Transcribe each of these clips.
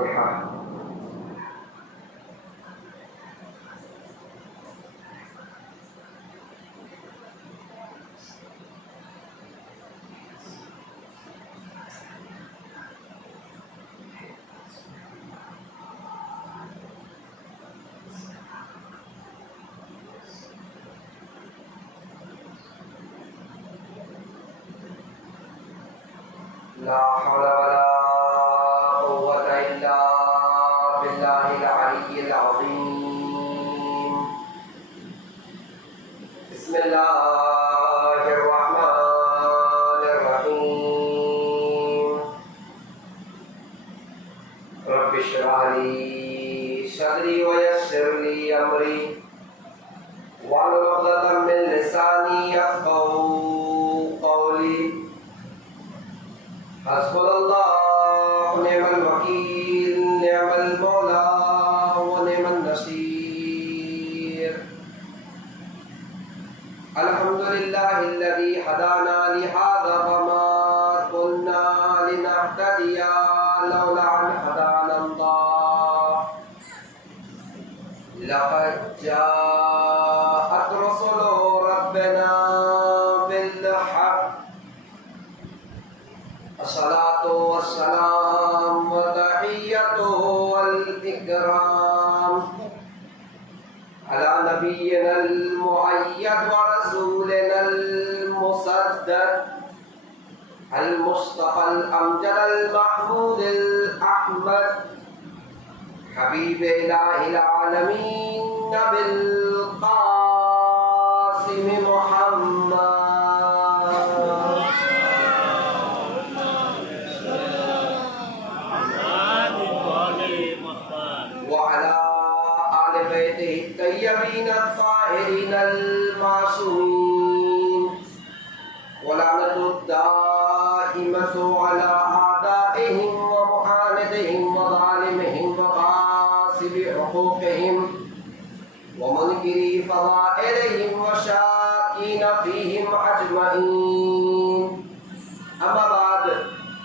الفاتحہ۔ لا حول ولا قوة إلا بالله العلي العظيم۔ بسم الله الرحمن الرحيم۔ رب اشرح لي صدري ويسر لي أمري واحلل عقدة من لساني يفقهوا قولي۔ حسبنا الله ونعم الوكيل، نعم المولى ونعم النصير۔ الحمد لله الذي هدانا لهذا وما كنا لنهتدي لولا أن هدانا الله۔ لقد جاءت رسل ربنا بالحق، الصلاة والسلام والتحية والإكرام على نبينا المؤيد ورسولنا المسدد المصطفى الأمجد المحمود الأحمد، حبيب إله العالمين بالقاسم محمد وعلى آل بيته الطيبين الطاهرين المعصومين، ولعنة الدائمة على أعدائهم ومعاندهم وظالمهم وغاصب حقوقهم ومنكري فضائلهم وشاكين فيهم أجمعين۔ أما بعد،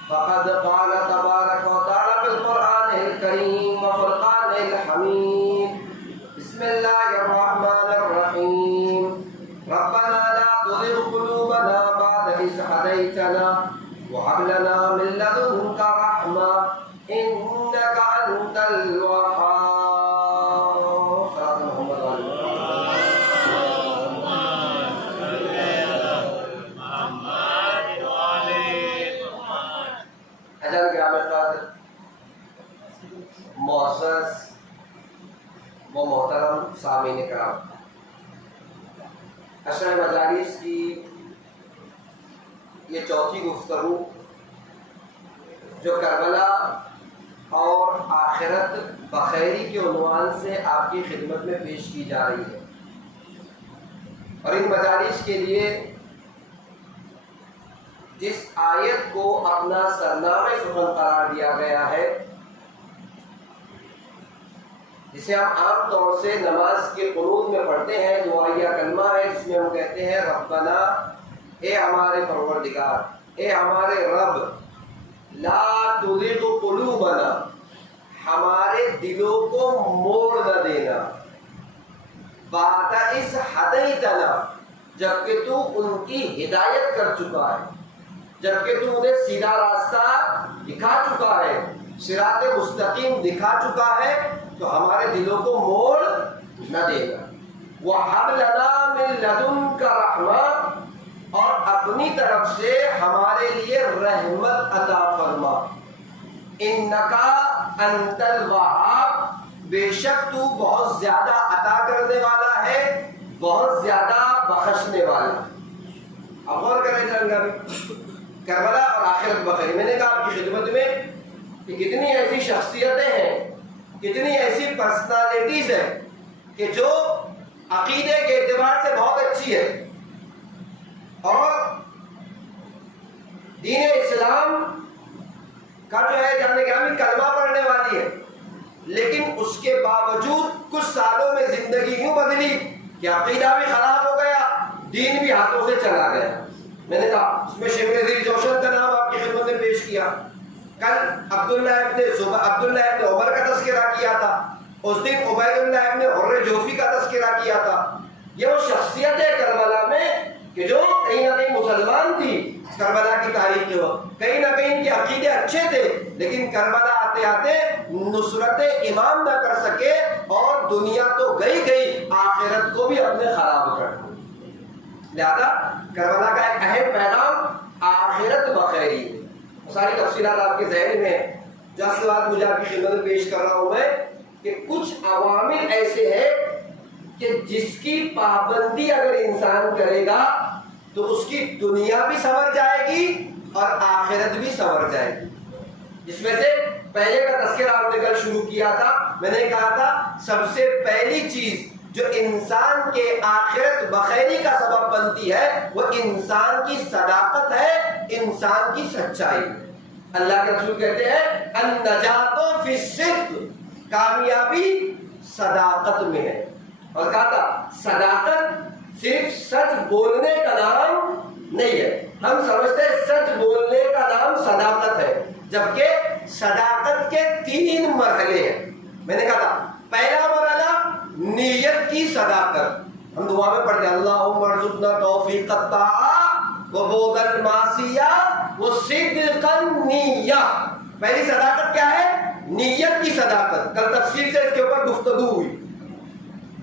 فقد قال تبارك وتعالى في القرآن الكريم وفرقانه الحميد، بسم الله الرحمن الرحيم، ربنا لا تزغ قلوبنا بعد إذ هديتنا وهب لنا من لدنك رحمة إنك أنت الوهاب۔ صلاة محمد وعلى حضرات گرامی قدر، معزز و محترم سامعین کرام، عشرہ مجالس کی یہ چوتھی گفتگو جو کربلا اور آخرت بخیری کے عنوان سے آپ کی خدمت میں پیش کی جا رہی ہے، اور ان مجالس کے لیے جس آیت کو اپنا سرنامہ سخن قرار دیا گیا ہے، جسے ہم عام طور سے نماز کے قنوت میں پڑھتے ہیں، دعائیہ کلمہ ہے جس میں ہم کہتے ہیں ربنا، اے ہمارے پروردگار، اے ہمارے رب، لا تزغ قلوبنا، ہمارے دلوں کو موڑ نہ دینا، بعد اذ ہدیتنا، جبکہ تو ان کی ہدایت کر چکا ہے، جبکہ تو انہیں سیدھا راستہ دکھا چکا ہے، صراط مستقیم دکھا چکا ہے، تو ہمارے دلوں کو موڑ نہ دینا۔ وَهَبْ لَنَا مِن لَدُنْكَ رَحْمَةً، اور اپنی طرف سے ہمارے لیے رحمت عطا فرما، إِنَّكَ أَنْتَ الْوَهَّابُ، بے شک تو بہت زیادہ عطا کرنے والا ہے، بہت زیادہ بخشنے والا۔ اب غور کریں جانگا کربلا اور آخرت بخیری، میں نے کہا آپ کی خدمت میں کہ کتنی ایسی شخصیتیں ہیں، کتنی ایسی پرسنالٹیز ہیں کہ جو عقیدے کے اعتبار سے بہت اچھی ہے اور دین اسلام کا جو ہے جانے گرامی کلمہ پڑھنے والی ہے، لیکن اس کے باوجود کچھ سالوں میں زندگی یوں بدلی کہ عقیدہ بھی خراب ہو گیا، دین بھی ہاتھوں سے چلا گیا۔ میں نے کہا اس میں شیخ نذیر جوشن کا نام آپ کی خدمت میں پیش کیا، کل عبداللہ ابن عمر کا تذکرہ کیا تھا، اس دن عبید اللہ ابن حر جوفی کا تذکرہ کیا تھا۔ یہ وہ شخصیت ہے کربلا میں کہ جو کہیں نہ کہیں مسلمان تھی کربلا کی تاریخ کے وقت، کہیں نہ کہیں ان کے عقیدے اچھے تھے، لیکن کربلا آتے آتے نصرت امام نہ کر سکے اور دنیا تو گئی آخرت کو بھی اپنے خراب کر دی۔ لہذا کربلا کا ایک اہم پیغام آخرت بخیری ہے۔ ساری تفصیلات آپ کے ذہن میں ہیں۔ جو اصل بات مجھے آپ کی خدمت میں پیش کر رہا ہوں میں کہ کچھ عوامل ایسے ہیں کہ جس کی پابندی اگر انسان کرے گا تو اس کی دنیا بھی سنور جائے گی اور آخرت بھی سنور جائے گی۔ جس میں سے پہلے کا تذکرہ آپ نے کل شروع کیا تھا، میں نے کہا تھا سب سے پہلی چیز جو انسان کے آخرت بخیری کا سبب بنتی ہے وہ انسان کی صداقت ہے، انسان کی سچائی ہے۔ اللہ کے رسول کہتے ہیں النجات فی الصدق، کامیابی صداقت میں ہے۔ اور کہا تھا صداقت صرف سچ بولنے کا نام نہیں ہے، ہم سمجھتے ہیں سچ بولنے کا نام صداقت ہے، جبکہ صداقت کے 3 مرحلے ہیں۔ میں نے کہا تھا پہلا مرحلہ نیت کی صداقت، ہم دعا میں پڑھتے ہیں اللہم ارزقنا توفیق الطاعہ وبعد المعصیہ وصدق النیہ۔ پہلی صداقت کیا ہے؟ نیت کی صداقت، کل تفصیل سے اس کے اوپر گفتگو ہوئی۔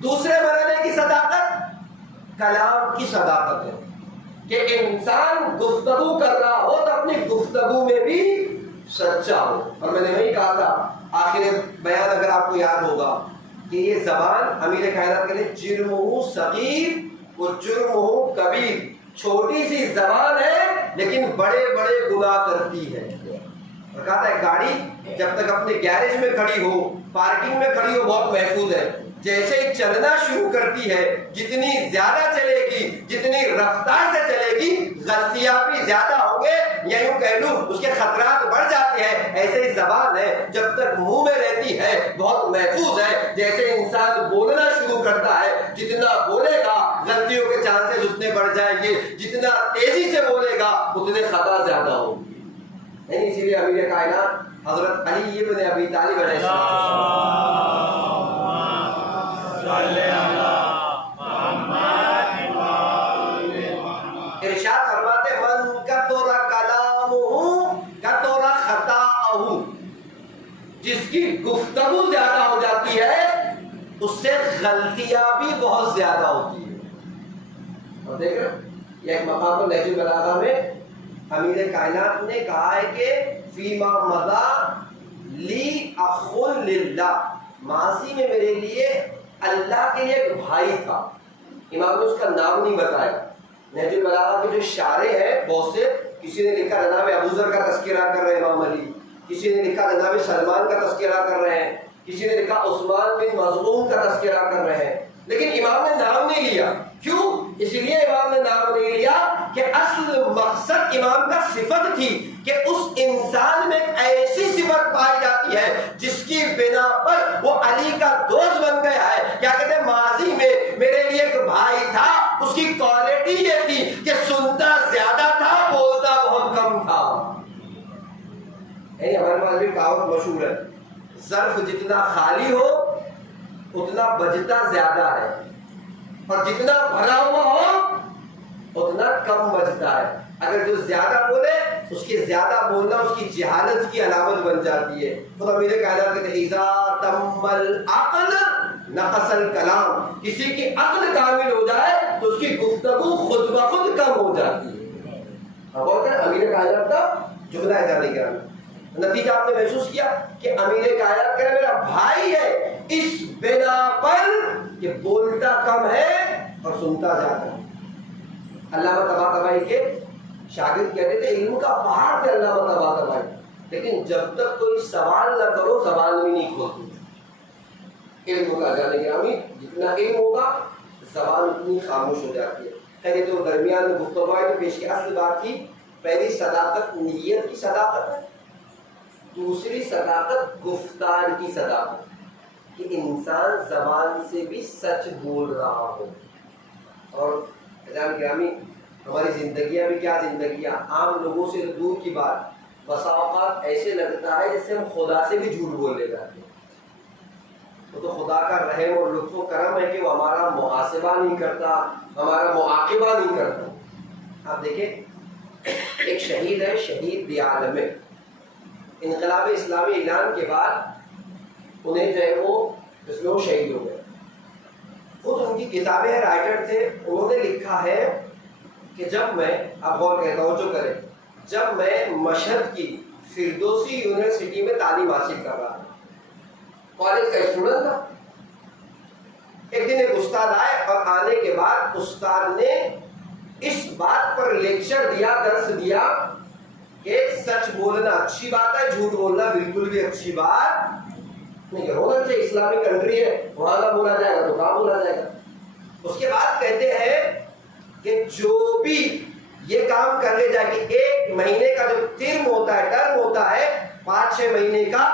دوسرے مرحلے کی صداقت کلام کی صداقت ہے کہ انسان گفتگو کر رہا ہو تو اپنی گفتگو میں بھی سچا ہو۔ اور میں نے وہی کہا تھا آخر بیان اگر آپ کو یاد ہوگا کہ یہ زبان امیر کائنات کہتے ہیں جرمہ صغیر و جرمہ کبیر، چھوٹی سی زبان ہے لیکن بڑے بڑے گناہ کرتی ہے۔ اور کہا تھا گاڑی جب تک اپنے گیرج میں کھڑی ہو، پارکنگ میں کھڑی ہو، بہت محفوظ ہے، جیسے ہی چلنا شروع کرتی ہے جتنی زیادہ چلے گی، جتنی رفتار سے چلے گی، غلطیاں بھی زیادہ ہوں گے، یا یوں کہہ لوں اس کے خطرات بڑھ جاتے ہیں۔ ایسے ہی زبان ہے جب تک منہ میں رہتی ہے بہت محفوظ ہے، جیسے انسان بولنا شروع کرتا ہے جتنا بولے گا غلطیوں کے چانسز اتنے بڑھ جائیں گے، جتنا تیزی سے بولے گا اتنے خطا زیادہ ہوگی۔ اسی لیے امیر کائنات حضرت علی ابن ابی طالب علیہ السلام ارشاد فرماتے من کثر کلامہ کثر خطاءہ، جس کی گفتگو زیادہ ہو جاتی ہے اس سے غلطیاں بھی بہت زیادہ ہوتی ہیں۔ اور دیکھ رہے یہ ایک مقام پر نہج البلاغہ میں امیر کائنات نے کہا ہے کہ فیما مضی لی اخ للہ، ماضی میں میرے لیے اللہ کے لیے ایک بھائی تھا، امام نے اس کا نام نہیں بتایا۔ نہج البلاغہ کے جو شارح ہیں بہت سے، کسی نے لکھا جناب ابو ذر کا تذکرہ کر رہے ہیں امام علی، کسی نے لکھا جناب سلمان کا تذکرہ کر رہے ہیں، کسی نے لکھا عثمان بن مظعون کا تذکرہ کر رہے ہیں، لیکن امام نے نام نہیں لیا۔ کیوں؟ اس لیے امام نے نام نہیں لیا کہ اصل مقصد امام کا صفت تھی کہ اس انسان میں ایسی صفت پائی جاتی ہے جس کی بنا پر وہ علی کا دوست بن گیا ہے۔ کیا کہتے ہیں ماضی میں میرے لیے ایک بھائی تھا، اس کی کوالٹی یہ تھی کہ سنتا زیادہ تھا، بولتا بہت کم تھا۔ ہمارے پاس بھی کہاوت مشہور ہے، ظرف جتنا خالی ہو اتنا بجتا زیادہ ہے، اور جتنا بھرا ہوا ہو اتنا کم بجتا ہے۔ اگر جو زیادہ بولے اس کے زیادہ بولنا اس کی جہالت کی علامت بن جاتی ہے۔ تو امیر کائنات کہتے ہیں اذا تم العقل نقص الکلام، کسی کی عقل کامل ہو جائے تو اس کی گفتگو خود بخود کم ہو جاتی ہے۔ اب اور کیا امیر کائنات کا جملہ ہے جانے کا نتیجہ آپ نے محسوس کیا کہ امیر کائنات کہہ رہے میرا بھائی ہے اس بنا پر کہ بولتا کم ہے اور سنتا زیادہ ہے۔ علامہ طباطبائی کے شاگرد کہتے تھے علم کا پہاڑ تھے علامہ طباطبائی، لیکن جب تک کوئی سوال نہ کرو زبان بھی نہیں کھولتی۔ علم کا جانے گرامی جتنا علم ہوگا زبان اتنی خاموش ہو جاتی ہے۔ خیر یہ تو درمیان میں گفتگو ہے تو پیش کی اصل بات تھی، پہلی صداقت نیت کی صداقت ہے، دوسری صداقت گفتار کی صداقت کہ انسان زبان سے بھی سچ بول رہا ہو۔ اور عزیزان گرامی ہماری زندگیاں بھی کیا زندگیاں، عام لوگوں سے دور کی بات، بسا اوقات ایسے لگتا ہے جیسے ہم خدا سے بھی جھوٹ بولنے جاتے ہیں. وہ تو خدا کا رحم اور لطف و کرم ہے کہ وہ ہمارا محاسبہ نہیں کرتا، ہمارا معاقبہ نہیں کرتا. آپ دیکھیں ایک شہید ہے، شہید دی عالم میں، انقلاب اسلامی اعلان کے بعد انہیں جو ہے وہ اس میں وہ شہید ہو گئے. خود ان کی کتابیں رائٹر تھے، انہوں نے لکھا ہے کہ جب میں، آپ غور کریں توجہ کریں، جب میں مشہد کی فردوسی یونیورسٹی میں تعلیم حاصل کر رہا تھا، کالج کا اسٹوڈنٹ تھا، ایک دن ایک استاد آئے اور آنے کے بعد استاد نے اس بات پر لیکچر دیا، درس دیا کہ سچ بولنا اچھی بات ہے، جھوٹ بولنا بالکل بھی اچھی بات نہیں ہے. ہونا چاہیے، اسلامی کنٹری ہے، وہاں نہ بولا جائے گا تو کہاں بولا جائے گا. اس کے بعد کہتے ہیں کہ جو بھی یہ کام کر لے جائے کہ ایک مہینے کا جو ٹرم ہوتا ہے، ٹرم ہوتا ہے 5-6 مہینے کا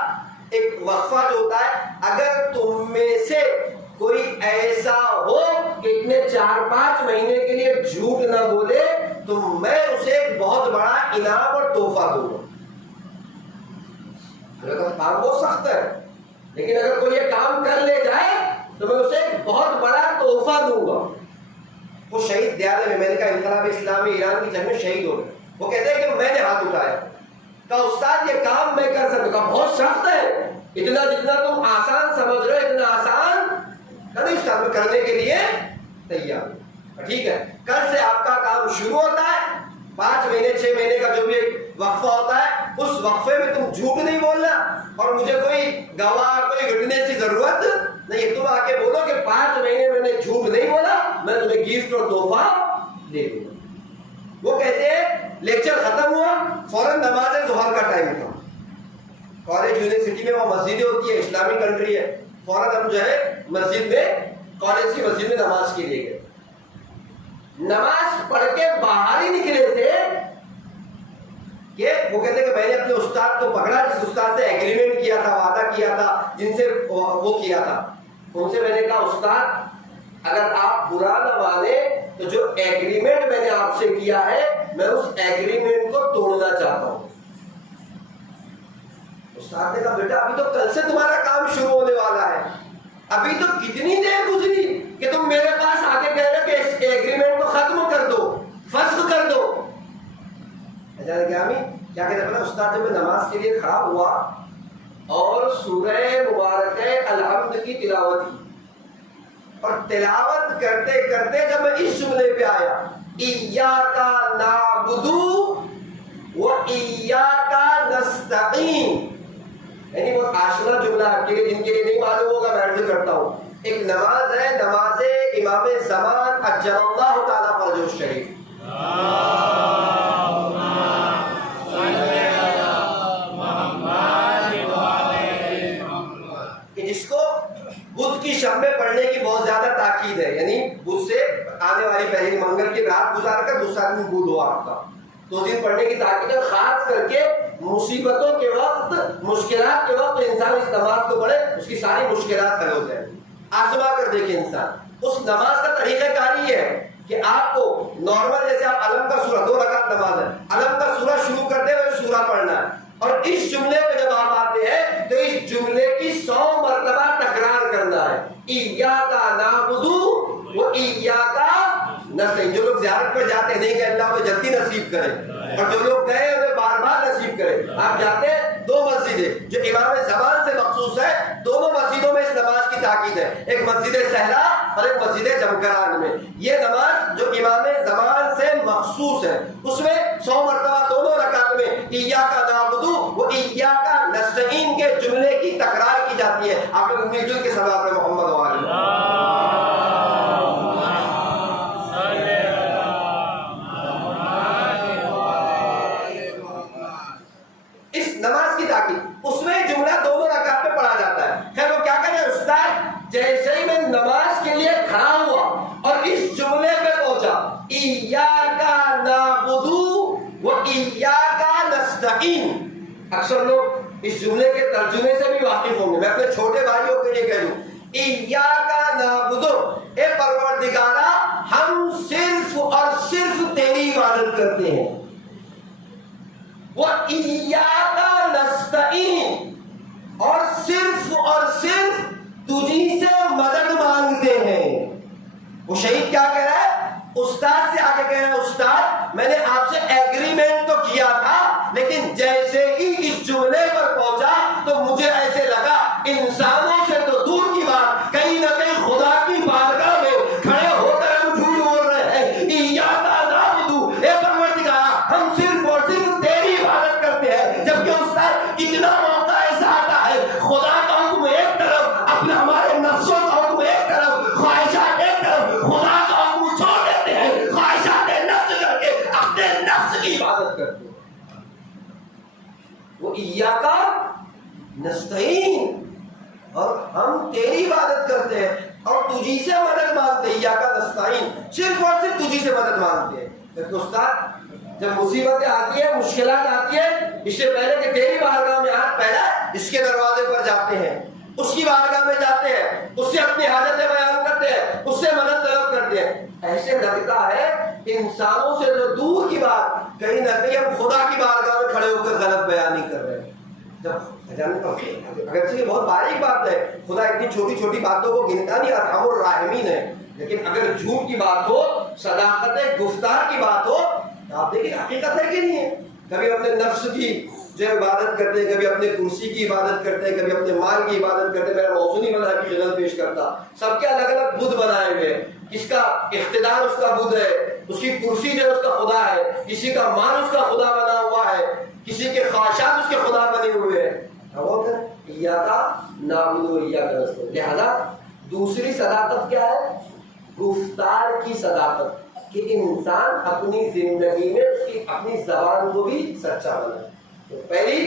ایک وقفہ جو ہوتا ہے، اگر تم میں سے کوئی ایسا ہو کہ اتنے 4-5 مہینے کے لیے جھوٹ نہ بولے تو میں اسے ایک بہت بڑا انعام اور تحفہ دوں گا. کام بہت سخت ہے، لیکن اگر کوئی یہ کام کر لے جائے تو میں اسے ایک بہت بڑا تحفہ دوں گا. وہ شہید دیالے میں نے کہا انقلاب اسلامی ایران کی جنگ میں شہید ہو گئے. وہ کہتے ہیں کہ میں نے ہاتھ اٹھایا، کہا استاد یہ کام میں کر سکتا ہوں. کہا بہت سخت ہے، اتنا جتنا تم آسان سمجھ رہے ہو اتنا آسان نہیں، استاد میں کرنے کے لیے تیار. ٹھیک ہے، کل سے آپ کا کام شروع ہوتا ہے، 5 مہینے 6 مہینے کا جو بھی ایک وقفہ ہوتا ہے، اس وقفے میں تم جھوٹ نہیں بولنا اور مجھے کوئی گواہ کوئی وٹنس کی ضرورت نہیں. تم آ کے بولو کہ 5 مہینے میں نے جھوٹ نہیں بولا، میں تمہیں گفٹ اور تحفہ دے دوں گا. وہ کہتے ہیں لیکچر ختم ہوا، فوراً نماز ظہر کا ٹائم تھا. کالج یونیورسٹی میں وہ مسجدیں ہوتی ہے، اسلامی کنٹری ہے، فوراً ہم جو ہے مسجد میں، کالج کی مسجد میں نماز کے لیے گئے. نماز پڑھ کے باہر ہی نکلے تھے کہ وہ کہتے ہیں کہ میں نے اپنے استاد کو پکڑا جس استاد سے ایگریمنٹ کیا تھا، وعدہ کیا تھا، جن سے وہ کیا تھا. ان سے میں نے کہا استاد اگر آپ برا نہ مانے تو جو ایگریمنٹ میں نے آپ سے کیا ہے میں اس ایگریمنٹ کو توڑنا چاہتا ہوں. استاد نے کہا بیٹا ابھی تو کل سے تمہارا کام شروع ہونے والا ہے، ابھی تو کتنی دیر گزری کہ تم میرے پاس آ کے کہہ رہے کہ اس ایگریمنٹ کو ختم کر دو، فسخ کر دو. کیا کہتے ہیں استاد جب میں نماز کے لیے کھڑا ہوا اور سورہ مبارکہ الحمد کی تلاوت کی، اور تلاوت کرتے کرتے جب میں اس جملے پہ آیا ایاک نعبد و ایاک نستعین، یعنی وہ آشنا جملہ آپ کے لیے جن کے لیے نہیں معلوم ہوگا میں عرض کرتا ہوں. ایک نماز ہے، نماز امام زمان اجل اللہ تعالیٰ فرجہ الشریف، کہ جس کو بدھ کی شب میں پڑھنے کی بہت زیادہ تاکید ہے، یعنی بدھ سے آنے والی پہلی منگل کی رات گزار کر دوسرا دن بدھ ہوا آپ کا، 2 دن پڑھنے کی تاکید ہے. خاص کر کے مصیبتوں کے وقت، مشکلات کے وقت انسان اس نماز کو پڑھے، اس کی ساری مشکلات حل ہو جائیں. آزما کر دیکھیں انسان. اس نماز کا طریقہ کار یہ ہے کہ آپ کو نارمل جیسے آپ علم کا سورہ 2 رکعت نماز ہے، علم کا سورہ شروع کرتے ہوئے سورہ پڑھنا ہے، اور اس جملے پہ جب آپ آتے ہیں تو اس جملے کی 100 مرتبہ تکرار کرنا ہے. ایاک نعبد و ایاک نستعین. جو لوگ زیارت پر جاتے ہیں نہیں کہ اللہ کو جلدی نصیب کرے، اور جو لوگ گئے انہیں بار بار نصیب کرے. آپ جاتے ہیں 2 مسجدیں جو امام زمان سے مخصوص ہے، دونوں مسجدوں میں اس نماز کی تاکید ہے، ایک مسجد سہلا اور ایک مسجد جمکران میں. یہ نماز جو امام زمان سے مخصوص ہے اس میں 100 مرتبہ دونوں رکعت میں ایاک نعبد و ایاک نستعین کے جملے کی تکرار کی جاتی ہے. آپ لوگ مل جل کے صلوات پڑھیں محمد و آلہ. نماز کی تاکید اس میں جملہ دونوں رکعت میں پڑھا جاتا ہے. خیر وہ کیا کہہ رہے ہیں استاد، جیسے ہی میں نماز کے لیے کھڑا ہوا اور اس جملے پہ پہنچا ایاک نعبد و ایاک نستعین، اکثر لوگ اس جملے کے ترجمے سے بھی واقف ہوں گے، میں اپنے چھوٹے بھائیوں کے لیے کہہ دوں ایاک نعبد، اے پروردگارا ہم صرف اور صرف تیری عبادت کرتے ہیں، وہ ایاک اور صرف تجھی سے مدد مانگتے ہیں۔ وہ شہید کیا کہہ رہا ہے؟ استاد سے آگے کہہ رہا ہے استاد میں نے آپ سے ایگریمنٹ تو کیا تھا، لیکن جیسے ہی اس جملے پر پہنچا تو مجھے ایسے لگا انسانوں سے تو دور کی بات، کہیں نہ کہیں خدا کی بارگاہ میں کھڑے ہو کر ہم جھوٹ بول رہے ہیں۔ ایاکا نعبد، اے پروردگار ہم صرف اور صرف تیری عبادت کرتے ہیں، جبکہ استاد کتنا موقع ایسا آتا ہے خدا کا حکم ایک طرف، اپنے ہمارے نفسوں کا حکم ایک طرف، خواہشات ایک طرف، خدا کا حکم چھوڑ دیتے ہیں، خواہشات نفس کر کے اپنے نفس کی عبادت کرتے ہیں۔ وہ ایاکا نستعین، اور ہم تیری عبادت کرتے ہیں اور تجھی سے مدد مانگتے ہیں۔ ایاکا نستعین، صرف اور صرف تجھی سے مدد مانگتے ہیں۔ لیکن استاد جب مصیبتیں آتی ہیں، مشکلات آتی ہیں، اس سے پہلے کہ تیری بارگاہ میں ہاتھ پھیلا اس کے دروازے پر جاتے ہیں، اس کی بارگاہ میں جاتے ہیں، اس سے اپنی حاجتیں بیان کرتے ہیں، اس سے مدد طلب کرتے ہیں۔ ایسے لگتا ہے انسانوں سے جو دور کی بات، کہیں نہ کہیں ہم خدا کی بارگاہ میں کھڑے ہو کر غلط بیانی کر رہے ہیں۔ اگرچہ یہ بہت باریک بات ہے، خدا اتنی چھوٹی چھوٹی باتوں کو گنتا نہیں، ارحم الراحمین ہے، لیکن اگر جھوٹ کی بات ہو، صداقت گفتار کی بات ہو، تو آپ دیکھیں حقیقت ہے کہ نہیں ہے۔ کبھی اپنے نفس کی جو عبادت کرتے ہیں، کبھی اپنے کرسی کی عبادت کرتے ہیں، کبھی اپنے مال کی عبادت کرتے ہیں۔ میرا موضوع نہیں بنا کہ خدمت پیش کرتا، سب کے الگ الگ بدھ بنائے ہوئے ہیں، کس کا اقتدار اس کا بدھ ہے، اس کی کرسی جو ہے اس کا خدا ہے، کسی کا مال اس کا خدا بنا ہوا ہے، کسی کے خواہشات اس کے خدا بنے ہوئے ہیں۔ ایاکا نعبد و ایاکا نستعین۔ لہذا دوسری صداقت کیا ہے؟ گفتار کی صداقت، کہ انسان اپنی زندگی میں اس کی اپنی زبان کو بھی سچا بنائے۔ تو پہلی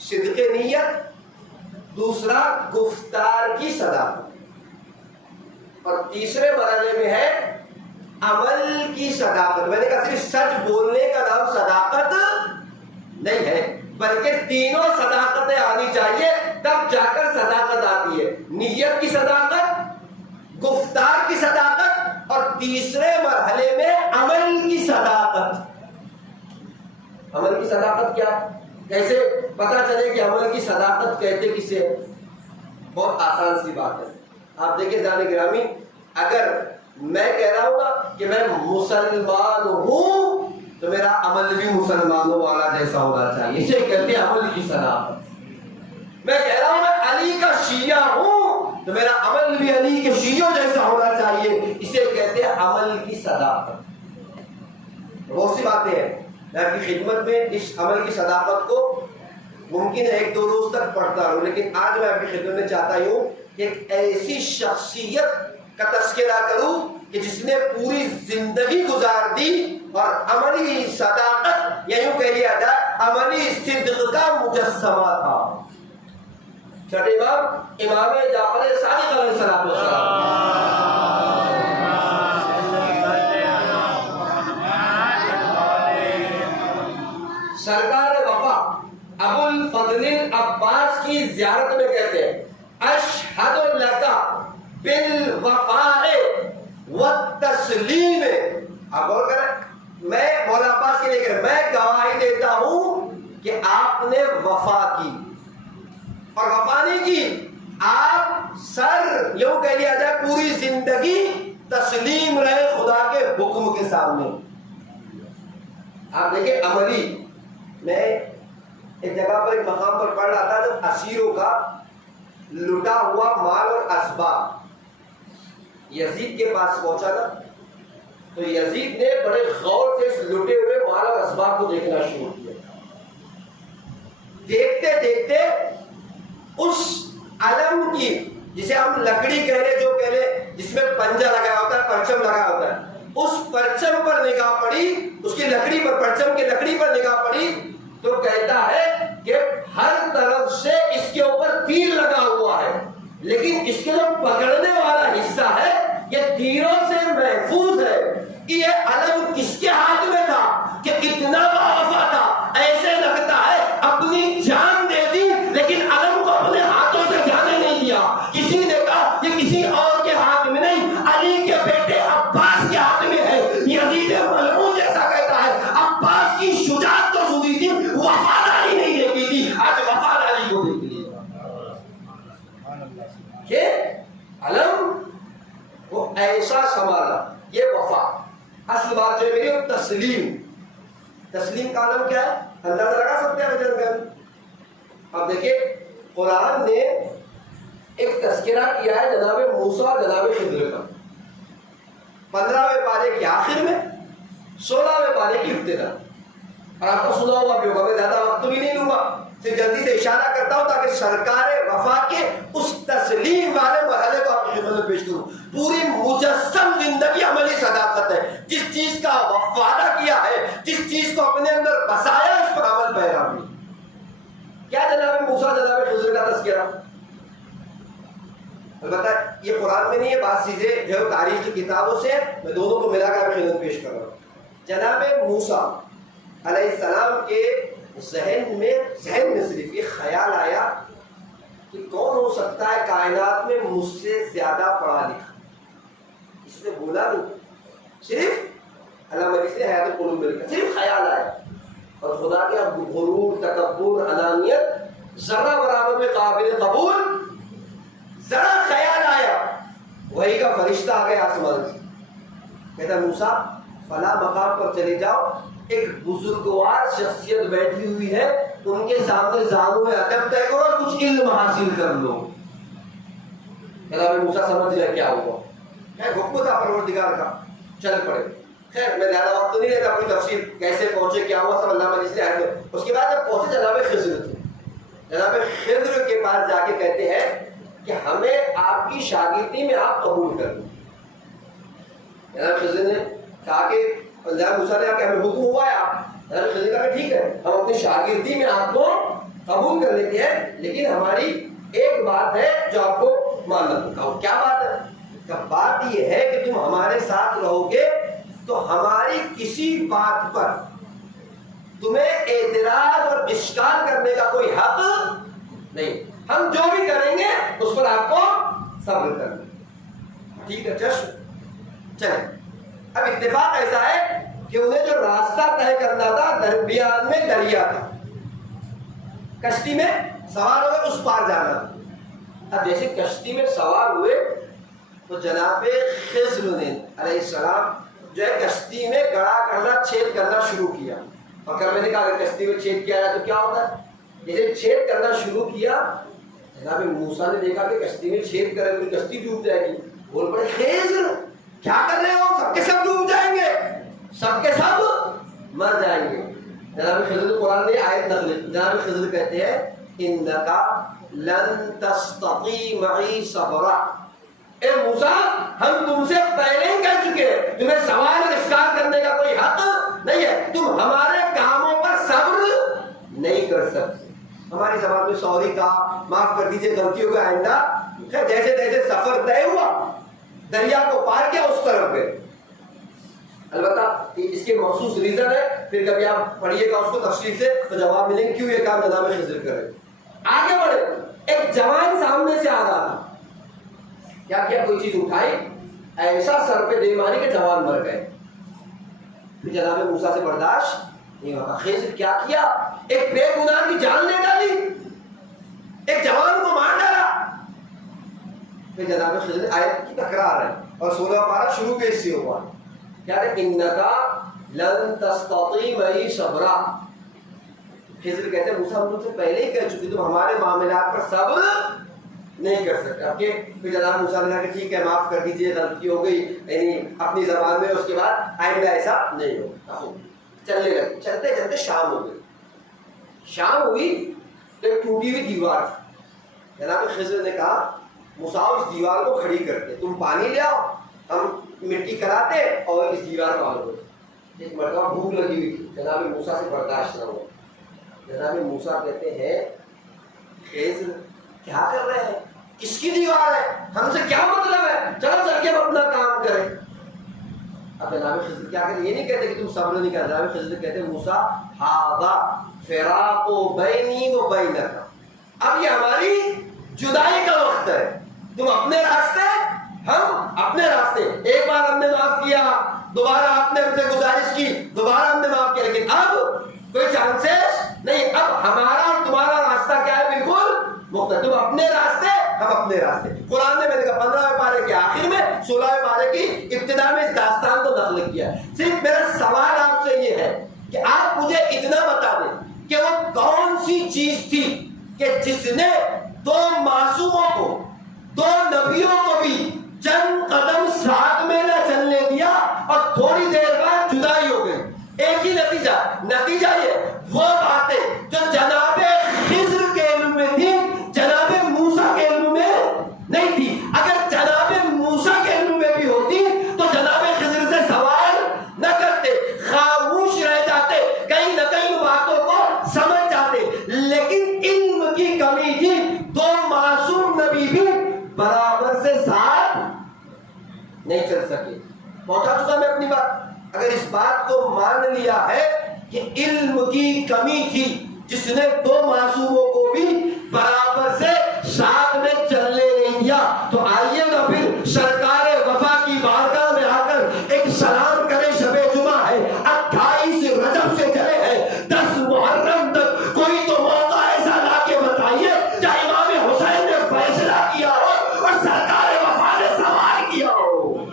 صدق نیت، دوسرا گفتار کی صداقت، اور تیسرے مرحلے میں ہے عمل کی صداقت۔ میں نے کہا صرف سچ بولنے کا نام صداقت نہیں ہے، بلکہ تینوں صداقتیں آنی چاہیے، تب جا کر صداقت آتی ہے۔ نیت کی صداقت، گفتار کی صداقت، اور تیسرے مرحلے میں عمل کی صداقت۔ عمل کی صداقت کیا؟ کیسے پتا چلے کہ عمل کی صداقت کہتے کسے؟ بہت آسان سی بات ہے۔ آپ دیکھیں جان گرامی، اگر میں کہہ رہا ہوں نا کہ میں مسلمان ہوں تو میرا عمل بھی مسلمانوں والا جیسا ہونا چاہیے، اسے کہتے ہیں عمل کی صداقت۔ میں کہہ رہا ہوں میں علی کا شیعہ ہوں تو میرا عمل بھی علی کے شیعوں جیسا ہونا چاہیے، اسے کہتے ہیں عمل کی صداقت۔ بہت سی باتیں ہیں، میں آپ کی خدمت میں اس عمل کی صداقت کو ممکن ہے 1-2 روز تک پڑھتا رہوں، لیکن آج میں آپ کی خدمت میں چاہتا ہوں کہ ایک ایسی شخصیت کا تذکرہ کروں کہ جس نے پوری زندگی گزار دی اور عملی صداقت، یا یوں کہہ لیا جائے عملی صدق کا مجسمہ تھا۔ چھٹے امام جعفر صادق علیہ السلام، سرکار وفا ابو الفضل عباس کی زیارت میں کہتے ہیں اشہد لک بالوفاء والتسلیم۔ آپ غور کریں، میں مولا عباس کے لیے کہہ رہا ہوں، میں گواہی دیتا ہوں کہ آپ نے وفا کی، اور وفا نہیں کی، آپ سر یوں کہہ لیا جائے پوری زندگی تسلیم رہے خدا کے حکم کے سامنے۔ آپ دیکھیں عملی، میں ایک جگہ پر ایک مقام پر پڑھ رہا تھا جب اسیروں کا لٹا ہوا مال اور اسباب یزید کے پاس پہنچا نا، تو یزید نے بڑے غور سے اس لٹے ہوئے مال اور اسباب کو دیکھنا شروع کیا۔ دیکھتے دیکھتے اس علم کی، جسے ہم لکڑی کہہ رہے، جو پہلے جس میں پنجہ لگا ہوتا ہے، پرچم لگا ہوتا ہے، اس پرچم پر نگاہ پڑی، اس کی لکڑی پر، پرچم کی لکڑی پر نگاہ پڑی، تو کہتا ہے کہ ہر طرف سے اس کے اوپر تیر لگا ہوا ہے، لیکن اس کے جو پکڑنے والا حصہ ہے یہ تیروں سے محفوظ ہے۔ یہ علم کس کے ہاتھ میں تھا کہ اتنا باوفا تھا، ایسے لگتا ہے اپنی جان دے دی لیکن علم کو اپنے ہاتھوں سے جانے نہیں دیا۔ کسی نے کہا یہ کسی اور کے ہاتھ میں نہیں، علی کے بیٹے عباس کے ہاتھ میں ہے۔ یزید ملعون جیسا کہتا ہے عباس کی شجاعت تو سنی تھی، وفاداری نہیں دیکھی تھی، آج وفاداری کو دیکھ لیا۔ کہ علم وہ ایسا سنبھالا، یہ وفا اصل بات جو ہے میری وہ تسلیم. تسلیم کا عالم کیا ہے؟ اندازہ لگا سکتے ہیں بجن کا. اب دیکھیں قرآن نے ایک تذکرہ کیا ہے جناب موسیٰ جناب خضر کا 15ویں پارے کے آخر میں 16ویں پارے کی ابتدا. اور آپ کو سنا ہوگا بھی ہوگا، میں زیادہ وقت بھی نہیں لوں گا، صرف جلدی سے اشارہ کرتا ہوں تاکہ سرکار وفا کے اس تسلیم والے مرحلے کو آپ کی خدمت میں پیش کروں. پوری مجسم زندگی عملی صداقت ہے. جس چیز کا وعدہ کیا ہے، جس چیز کو اپنے اندر بسایا، اس پر عمل پیراوی. کیا جناب موسیٰ جناب خضر کا تذکرہ؟ البتہ یہ قرآن میں نہیں ہے، بعض چیزیں جو تاریخ کی کتابوں سے میں دونوں کو ملا کر خدمت پیش کر رہا ہوں. جناب موسیٰ علیہ السلام کے ذہن میں صرف یہ خیال آیا کہ کون ہو سکتا ہے کائنات میں مجھ سے زیادہ پڑھا لکھا. اس نے بولا نہیں، صرف علامہ نے حیات القلوب میں لکھا، صرف خیال آیا. اور خدا کے اب غرور، تکبر، انانیت ذرہ برابر میں قابل قبول. ذرا خیال آیا، وہی کا فرشتہ آ گیا آسمان سے، کہتا موسیٰ فلاں مقام پر چلے جاؤ، ایک بزرگوار شخصیت بیٹھی ہوئی ہے، ان کے سامنے زانو ادب طے کرو اور کچھ علم حاصل کر لو. جناب موسیٰ سمجھ گیا کیا ہوا، حکم تھا پروردگار کا، چل پڑے. خیر میں زیادہ وقت نہیں لیتا، اپنی تفصیل کیسے پہنچے کیا ہوا سب اللہ مجلس نے آئے. اس کے بعد جب پہنچے جناب خضر تھے، جناب خضر کے پاس جا کے کہتے ہیں کہ ہمیں آپ کی شاگردی میں آپ قبول کر لیں. جناب خضر نے کہا کہ جناب موسیٰ نے کہا کہ ہمیں حکم ہوا ہے. آپ جناب خضر نے کہا کہ ٹھیک ہے، ہم اپنی شاگردی میں آپ کو قبول کر لیتے ہیں، لیکن ہماری ایک بات ہے جو آپ کو ماننا ہوگا. کیا بات ہے؟ بات یہ ہے کہ تم ہمارے ساتھ رہو گے تو ہماری کسی بات پر تمہیں اعتراض اور اشکال کرنے کا کوئی حق نہیں. ہم جو بھی کریں گے اس پر آپ کو صبر کرنا. ٹھیک ہے چشم چلیں. اب اتفاق ایسا ہے کہ انہیں جو راستہ طے کرنا تھا درمیان میں دریا تھا، کشتی میں سوار ہوئے اس پار جانا تھا. اب جیسے کشتی میں سوار ہوئے تو جناب خضر نے علیہ السلام جو ہے کشتی میں گڑا کرنا، چھید کرنا شروع کیا. اور کل میں نے کہا کہ کشتی میں چھید کیا ہے تو کیا ہوتا ہے، جیسے چھید کرنا شروع کیا جناب موسیٰ نے دیکھا کہ کشتی میں چھید کرے تو کشتی ڈوب جائے گی. بول پڑے خضر کیا کر رہے ہو، سب کے سب ڈوب جائیں گے، سب کے سب مر جائیں گے. جناب خضر قرآن نے آیت نقل، جناب خضر کہتے ہیں انک لن تستطیع معی صبرا. اے موسیٰ ہم تم سے پہلے ہی کہہ چکے ہیں تمہیں سوال اور اشکال کرنے کا کوئی حق نہیں ہے، تم ہمارے کاموں پر صبر نہیں کر سکتے. ہماری زبان میں سوری کا معاف کر دیجیے، غلطی ہو گئی آئندہ. جیسے جیسے سفر طے ہوا دریا کو پار کیا اس طرف گئے. البتہ اس کے مخصوص ریزن ہے، پھر کبھی آپ پڑھیے گا اس کو تفصیل سے تو جواب ملیں گے کیوں یہ کام جناب خضر کرے. آگے بڑھے، ایک جوان سامنے سے آ رہا تھا، کیا کوئی چیز اٹھائی، ایسا سر پہ دے ماری کہ جوان مر گئے. پھر جناب موسیٰ سے برداشت نہیں ہوگا. خضر کیا کیا، ایک بے گناہ کی جان لے ڈالی، ایک جوان کو مار ڈالا. پھر جناب خضر آیت کی تکرار ہے اور 16 پارہ شروع بھی اس سے ہوا. کیا ہے انک لن تستطیع معی صبرا. خضر کہتے ہیں موسیٰ ہم تم سے پہلے ہی کہہ چکے تم ہمارے معاملات پر صبر نہیں کر سکتے. اب کہ پھر جناب موسیٰ نے کہا کہ ٹھیک ہے معاف کر دیجیے، غلطی ہو گئی، یعنی اپنی زبان میں. اس کے بعد آئندہ ایسا نہیں ہو. چلنے لگے، چلتے چلتے شام ہو گئی. شام ہوئی تو ایک ٹوٹی ہوئی دیوار تھی. جناب خضر نے کہا موسیٰ اس دیوار کو کھڑی کرتے، تم پانی لے آؤ، ہم مٹی کراتے اور اس دیوار کو آلو. ایک مرتبہ بھوک لگی ہوئی تھی، جناب موسیٰ سے برداشت نہ ہوا. جناب موسیٰ کہتے ہیں خضر کیا کر رہے ہیں، اس کی دیوار ہے، ہم سے کیا مطلب ہے، چلو چل کے ہم اپنا کام کریں. اب جناب خضر کیا کہتے ہیں، یہ نہیں کہتے کہ تم صبر نہیں کر. جناب خضر کہتے ہیں موسیٰ ھذا فراق بینی و بینک، اب یہ ہماری جدائی کا وقت ہے. تم اپنے راستے، ہم اپنے راستے. ایک بار ہم نے معاف کیا، دوبارہ آپ نے ہم سے گزارش کی، دوبارہ ہم نے معاف کیا، لیکن اب کوئی چانسز نہیں. اب ہمارا اور تمہارا راستہ کیا ہے، بالکل مختلف. تم اپنے راستے، ہم اپنے راستے. قرآن نے میں نے کہا 15ویں پارے کے آخر میں 16ویں پارے کی ابتدا میں اس داستان کو نقل کیا. صرف میرا سوال آپ سے یہ ہے کہ آپ مجھے اتنا بتا دیں کہ وہ کون سی چیز تھی کہ جس نے دو معصوموں کو، دو نبیوں کو بھی چند قدم ساتھ میں نہ چلنے دیا اور تھوڑی دیر بعد جدائی ہو گئی. ایک ہی نتیجہ یہ وہ باتیں جو جناب خضر کے علم میں تھی جناب موسیٰ کے علم میں نہیں تھی. اگر جناب موسیٰ کے علم میں بھی ہوتی تو جناب خضر سے سوال نہ کرتے، خاموش رہ جاتے، کہیں نہ کہیں باتوں کو سمجھ جاتے. لیکن علم کی کمی تھی، دو معصوم نبی بھی برابر سے ساتھ نہیں چل سکے. پہنچا چکا میں اپنی بات. اگر اس بات کو مان لیا ہے کہ علم کی کمی تھی جس نے دو معصوموں کو بھی برابر سے ساتھ میں چلنے نہیں دیا، تو آئیے گا پھر سرکار وفا کی بارگاہ میں آ کر ایک سلام کرے. شب جمعہ ہے، 28 رجب سے چلے ہیں 10 محرم تک. کوئی تو موقع ایسا لا کے بتائیے جہاں امام حسین نے فیصلہ کیا ہو اور سرکار وفا نے سوال کیا ہو.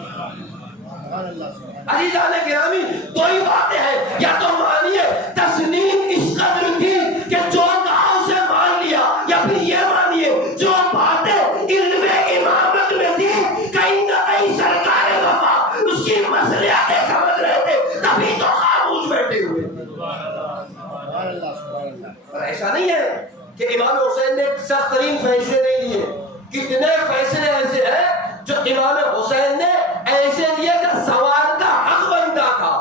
علی جان گرامی، دو ہی باتیں ہیں، یا تو مانیے تسلیم اس قدر تھی کہ جو کہا اسے مان لیا، یا پھر یہ مانیے جو باتیں علم امامت میں تھی کہیں نہ کہیں سرکار وفا اس کی مصلحتیں سمجھ رہے تھے، تبھی تو خاموش بیٹھے ہوئے تھے. اور ایسا نہیں ہے کہ امام حسین نے سخت ترین فیصلے نہیں لیے. کتنے فیصلے ایسے ہیں جو امام حسین نے ایسے لیے کہ سوال کا حق بنتا تھا،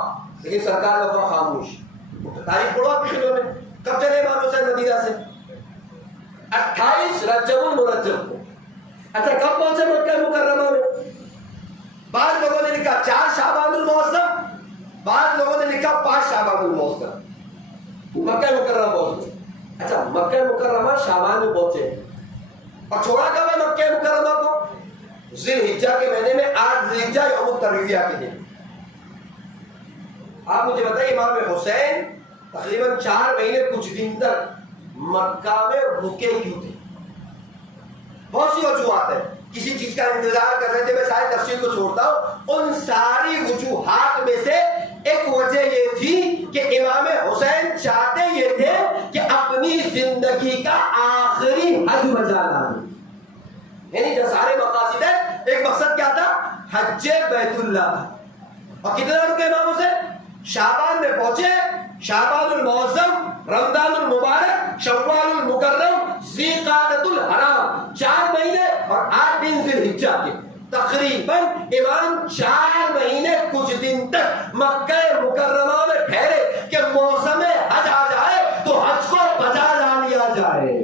لیکن سرکار وفا خاموش. تاریخ پڑھو آپ خلوں میں کب چلے امام حسین مدینہ سے؟ 28 رجب المرجب کو. اچھا کب پہنچے مکہ مکرمہ میں؟ بعض لوگوں نے لکھا 4 شعبان المعظم، بعض لوگوں نے لکھا 5 شعبان المعظم. مکہ مکرمہ پہنچے. اچھا مکہ مکرمہ شعبان میں پہنچے اور چھوڑا کب ہے مکہ مکرمہ کو؟ ذی الحجہ کے مہینے میں 8 ذی الحجہ یوم الترویہ کے دن. آپ مجھے بتائیے امام حسین تقریباً 4 مہینے کچھ دن تک مکہ میں رکے کیوں تھے؟ بہت سی وجوہات ہیں. کسی چیز کا انتظار کر رہے تھے، میں ساری تفصیل کو چھوڑتا ہوں. ان ساری وجوہات میں سے ایک وجہ یہ تھی کہ امام حسین چاہتے یہ تھے کہ اپنی زندگی کا آخری حج بجا لانے. یعنی جو سارے مقاصد ہیں، ایک مقصد کیا تھا؟ حج بیت اللہ تھا. اور کتنا رکے امام حسین؟ شعبان میں پہنچے، شعبان المعظم، رمضان المبارک، شوال المکرم، ذی قعدۃ الحرام، 4 مہینے اور 8 دن ذی الحجہ کے. تقریباً امام 4 مہینے کچھ دن تک مکہ مکرمہ میں ٹھہرے کہ موسم حج آ جائے تو حج کو بجا لا لیا جائے.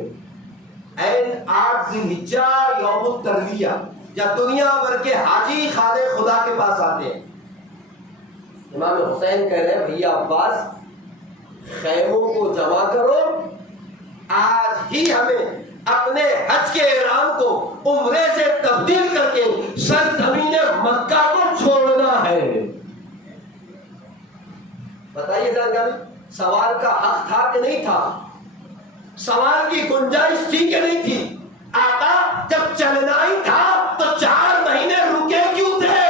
این 8 ذی الحجہ یوم الترویہ جب دنیا بھر کے حاجی خانہ خدا کے پاس آتے ہیں، امام حسین کہہ رہے ہیں بھیا عباس خیموں کو جمع کرو، آج ہی ہمیں اپنے حج کے احرام کو عمرے سے تبدیل کر کے سرزمین مکہ کو چھوڑنا ہے. بتائیے ذرا سوال کا حق تھا کہ نہیں تھا؟ سوال کی گنجائش تھی کہ نہیں تھی؟ آقا جب چلنا ہی تھا تو 4 مہینے رکے کیوں تھے؟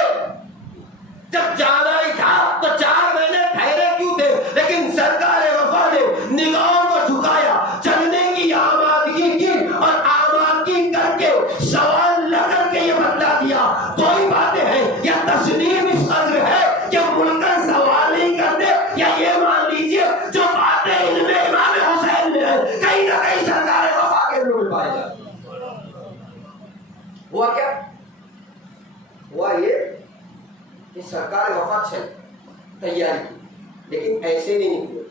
جب جانا ہی تھا تو 4 مہینے ٹھہرے کیوں تھے؟ لیکن سرکار وفا نے نگاہوں کو جھکایا، چلنے کی آمادگی کی اور آمادگی کر کے سوال نہ کر کے یہ بتلا دیا. دو ہی باتیں ہیں، یا تسلیم اس قدر ہے کہ ملکن سوال نہیں کرتے، یا یہ مان لیجئے جو باتیں علم امام حسین میں ہے کہیں نہ کہیں سرکار وفا کے علم میں پائے جاتے. ہوا کیا؟ ہوا یہ کہ سرکار وفا چل تیاری کی، لیکن ایسے نہیں نکلے.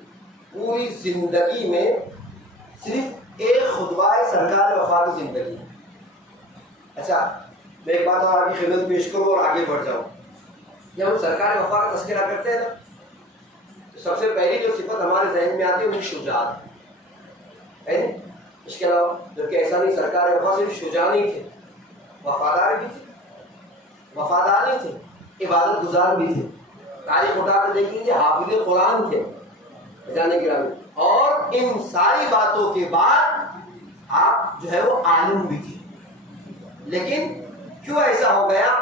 پوری زندگی میں صرف ایک خطبہ ہے سرکار وفا کی زندگی. اچھا میں ایک بات اور آپ کی خدمت پیش کروں اور آگے بڑھ جاؤں. جب ہم سرکار وفا کا تذکرہ کرتے ہیں نا تو سب سے پہلی جو صفت ہمارے ذہن میں آتی ہے وہ شجاعت ہے. اس کے علاوہ جبکہ ایسا نہیں، سرکار وفا صرف شجاع نہیں تھے، وفادار بھی تھے، وفادار نہیں تھے، عبادت گزار بھی تھے. تاریخ اٹھا کر دیکھ لیجیے، حافظ قرآن تھے جانے گرامی. اور ان ساری باتوں کے بعد آپ جو ہے وہ عالم بھی تھے. لیکن کیوں ایسا ہو گیا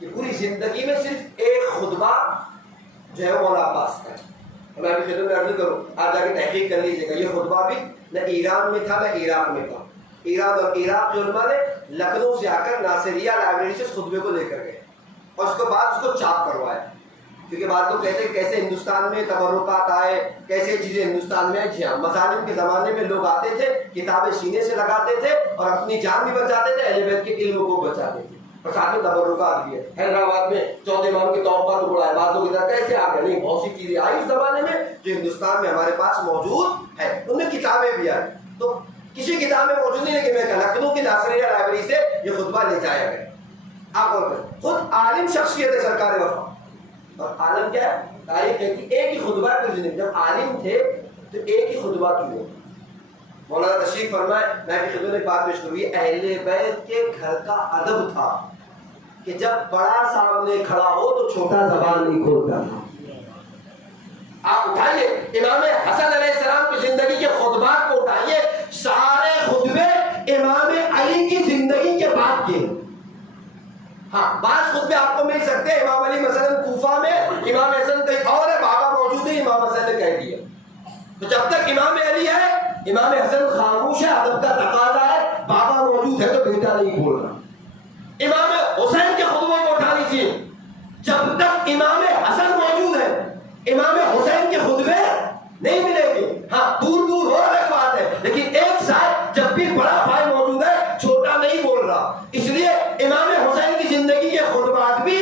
کہ پوری زندگی میں صرف ایک خطبہ جو ہے مولانا عباس کا ہے. میں ابھی خدمت میں عرض کروں، آپ جا کے تحقیق کر لیجیے گا، یہ خطبہ بھی نہ ایران میں تھا نہ عراق میں تھا. ایران اور عراق کے علماء نے لکھنؤ سے آ کر ناصریہ لائبریری سے اس خطبے کو لے کر گئے اور اس کے بعد اس کو چاپ کروایا. کیونکہ بعد لوگ کہتے ہیں کیسے ہندوستان میں تبرکات آئے، کیسے چیزیں ہندوستان میں. جی ہاں، مظالم کے زمانے میں لوگ آتے تھے، کتابیں سینے سے لگاتے تھے اور اپنی جان بھی بچاتے تھے، اہل بیت کے علم کو بچاتے تھے، اور ساتھ میں تبرکات بھی ہے. حیدرآباد میں چوتھے امام کے طور پر ٹکڑا ہے، بعض لوگ ادھر کیسے آ گئے؟ نہیں، بہت سی چیزیں آئی اس زمانے میں جو ہندوستان میں ہمارے پاس موجود ہے، ان میں کتابیں بھی آئی. تو کسی کتاب میں موجود نہیں، لیکن میں لکھنؤ کی ناصریہ لائبریری سے یہ خطبہ لے جایا گیا. آپ خود عالم شخصیت ہے سرکار وفا. اور عالم کیا ہے؟ تاریخ کہتی ایک ہی خطبہ کی زندگی. جب عالم تھے تو ایک ہی خطبہ کیوں؟ مولانا تشریف فرمائے، میں کی خدمت میں بات پیش کروں. یہ اہل بیت کے گھر کا ادب تھا کہ جب بڑا سامنے کھڑا ہو تو چھوٹا زبان نہیں کھولتا تھا. آپ اٹھائیے امام حسن علیہ السلام کی زندگی کے خطبات کو اٹھائیے، سارے خطبے امام علی کی زندگی کے بعد کے. ہاں، بعض خطبے آپ کو مل سکتے ہیں، امام علی مثلا کوفہ میں، امام حسن کہیں اور ہے، بابا موجود ہے، امام حسن نے کہہ دیا. تو جب تک امام علی ہے، امام حسن خاموش ہے، ادب کا تقاضا ہے، بابا موجود ہے تو بیٹا نہیں بول رہا. امام حسین کے خطبوں کو اٹھا لیجیے، جب تک امام حسن موجود ہے، امام حسین کے خطبے نہیں ملیں گے. ہاں، دور دور ہو الگ بات ہے، لیکن ایک ساتھ جب بھی بڑا بھائی موجود ہے چھوٹا نہیں بول رہا. اس لیے امام حسین کی زندگی کے خطبات بھی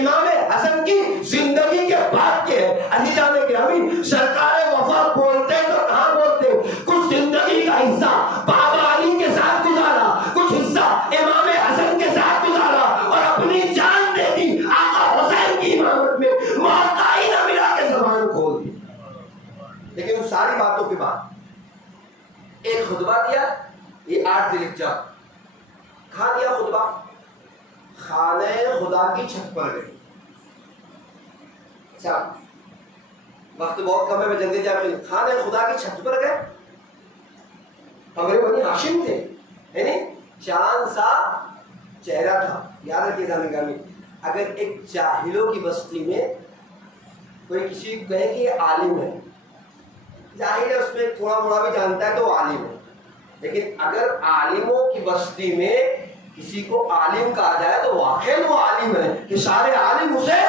امام حسن کی زندگی کے بعد کے ہیں. عزیزان گرامی، سرکار وفا بولتے تو کہاں بولتے؟ کچھ زندگی کا حصہ بابا علی کے ساتھ گزارا، کچھ حصہ امام حسن کے ساتھ گزارا، اور اپنی جان دے دی آقا حسین کی امامت میں. موقع ہی نہ ملا کے زبان کھول دی. لیکن ان ساری باتوں کے بعد ایک خطبہ دیا، یہ 8 ذی الحجہ. کہاں دیا خطبہ؟ خانہ خدا کی چھت پر گئی. اچھا، وقت بہت کم ہے، میں جلدی جا کے خانہ خدا کی چھت پر گئے. قمر بنی ہاشم تھے، ہے نہیں؟ چاند سا چہرہ تھا. یاد رکھیے گامی، اگر ایک جاہلوں کی بستی میں کوئی کسی کو کہے کہ یہ عالم ہے، ظاہر ہے اس میں تھوڑا موڑا بھی جانتا ہے تو وہ عالم ہے. لیکن اگر عالموں کی بستی میں کسی کو عالم کہا جائے تو واقعی وہ عالم ہے کہ سارے عالم اسے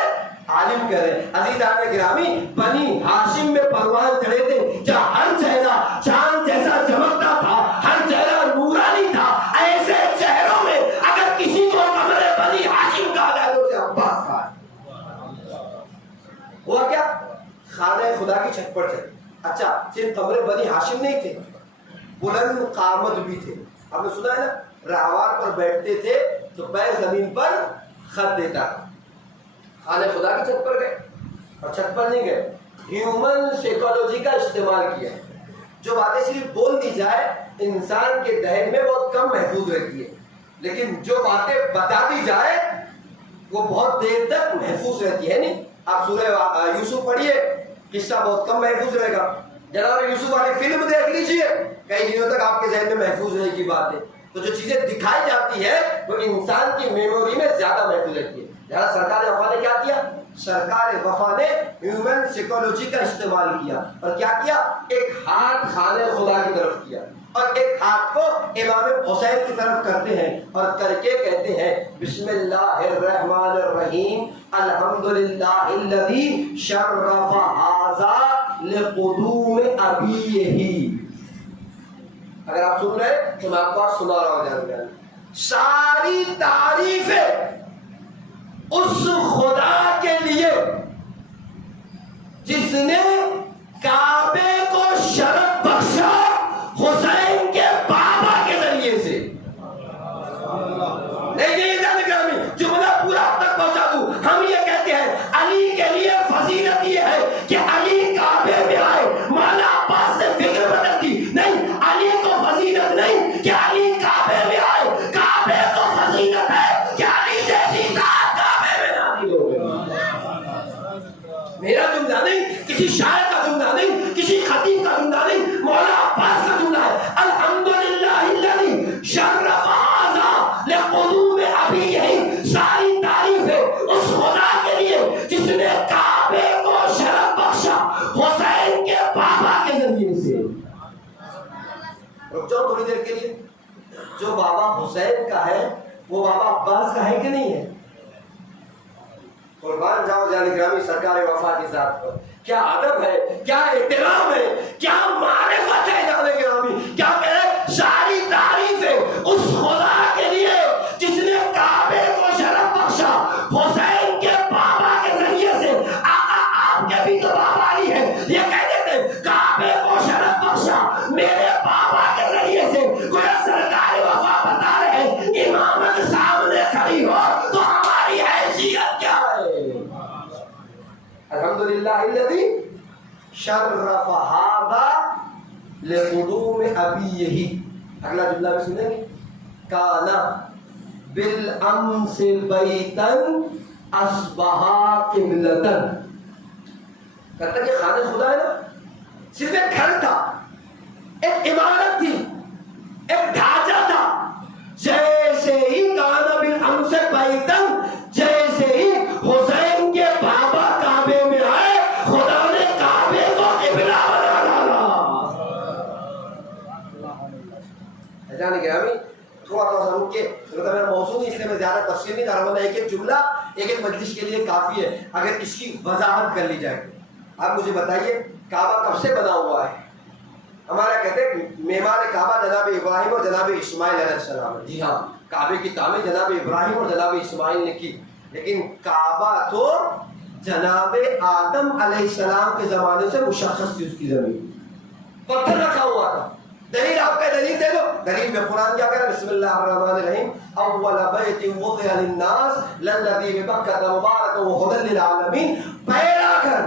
عالم کہہ رہے. عزیزان گرامی، بنی ہاشم میں پروان چڑھے تھے جہاں ہر چہرہ چاند جیسا چمکتا تھا، ہر چہرہ نورانی تھا. ایسے چہروں میں اگر کسی کو قمر بنی ہاشم کہا جائے تو اسے عباس کہا. ہوا کیا؟ خانہ خدا کی چھت پر چڑھے. اچھا، صرف قمر بنی ہاشم نہیں تھے، بلند قامت بھی تھے. آپ نے سنا ہے نا، راہوار پر بیٹھتے تھے تو پیر زمین پر خط دیتا تھا. خانہ خدا کی چھت پر گئے، اور چھت پر نہیں گئے، ہیومن سائیکالوجی کا استعمال کیا. جو باتیں صرف بول دی جائے انسان کے ذہن میں بہت کم محفوظ رہتی ہے، لیکن جو باتیں بتا دی جائے وہ بہت دیر تک محفوظ رہتی ہے. نہیں، آپ سورہ یوسف پڑھیے، قصہ بہت کم محفوظ رہے گا. جناب یوسف والی فلم دیکھ لیجیے، کئی دنوں تک آپ کے ذہن میں محفوظ رہے گی باتیں. تو جو چیزیں دکھائی جاتی ہے وہ انسان کی میموری میں زیادہ محفوظ رہتی ہے. لہٰذا سرکار وفا نے کیا کیا؟ سرکار وفا نے ہیومن سائیکالوجی کا استعمال کیا. اور کیا کیا؟ ایک ہاتھ خانہ خدا کی طرف کیا اور ایک ہاتھ کو امام حسین کی طرف کرتے ہیں اور کر کے کہتے ہیں بسم اللہ الرحمن الرحیم الحمدللہ الذی شرف ھذا لقدوم ابیہ. اگر آپ سن رہے تو میں آپ کو سنا رہا ہوں. جان ساری تعریفیں اس خدا کے لیے جس نے کعبے کو شرف بخشا حسین کے بابا کے ذریعے سے. نہیں جان گرامی، جملہ پورا اب تک پہنچا دوں. ہم یہ کہتے ہیں علی کے لیے فضیلت یہ ہے کہ علی کعبے میں آئے. مولا عباس نے فکر بدل دی. نہیں، علی کو فضیلت نہیں کہ علی کعبے میں آئے، کعبے کو فضیلت ہے کہ علی جیسی ذات کعبے میں نازل ہو گئی. میرا جملہ نہیں، کسی شاعر کا ابھی یہی ساری تعریف ہے اس خدا کے لیے جس نے کعبے کو شرف بخشا حسین کے بابا کے ذریعے سے. رک جاؤ تھوڑی دیر کے لیے. جو بابا حسین کا ہے وہ بابا عباس کا ہے کہ نہیں ہے؟ قربان جاؤ جان گرامی سرکار وفا کی ذات پر. کیا ادب ہے، کیا احترام ہے، کیا معرفت ہے جان گرامی. کیا کہ ساری تعریف ہے اس خدا کے لیے جس نے کعبے کو شرف بخشا حسین کے بابا کے ذریعے سے. آقا آپ کے بھی تو بابا ہی ہے، یہ کہہ دیتے کعبے کو شرف بخشا میرے بابا کے ذریعے سے. کوئی سرکار وفا بتا رہے ہیں امامت سامنے کھڑی ہو تو ہماری حیثیت کیا ہے. الحمدللہ الذی شرف ھذا لقدوم ابیہ. اگلا جملہ بھی سنیں گے. کانا بالامس بیتا اصبح قبلۃ. کہتا کہ خانہ خدا ہے نا صرف ایک گھر تھا، ایک عمارت تھی، ایک ڈھانچہ تھا. جیسے ہی کانا بالامس بیتا، جیسے ہی حسین کے بابا کعبے میں آئے خدا نے کعبے کو قبلہ بنا ڈالا. جانے گیا ابھی تھوڑا سا رک کے میرا موضوع اس لیے میں زیادہ تفصیل نہیں کر رہا. ایک ایک جملہ ایک ایک مجلس کے لیے کافی ہے اگر اس کی وضاحت کر لی جائے. آپ مجھے بتائیے کعبہ کب سے بنا ہوا ہے؟ ہمارا کہتے ہیں معمار کعبہ جناب ابراہیم اور جناب اسماعیل علیہ السلام. جی ہاں، کعبے کی تعمیر جناب ابراہیم اور جناب اسماعیل نے کی، لیکن کعبہ تو جناب آدم علیہ السلام کے زمانے سے مشخص تھی. اس کی زمین پتھر رکھا ہوا تھا. دلیل آپ کا دلیل دے دو. دلیل میں قرآن کیا کہہ رہا ہے؟ بسم اللہ الرحمن الرحیم. اول بیت وضع للناس للذی ببکۃ مبارکا وہدی للعالمین. پہلا گھر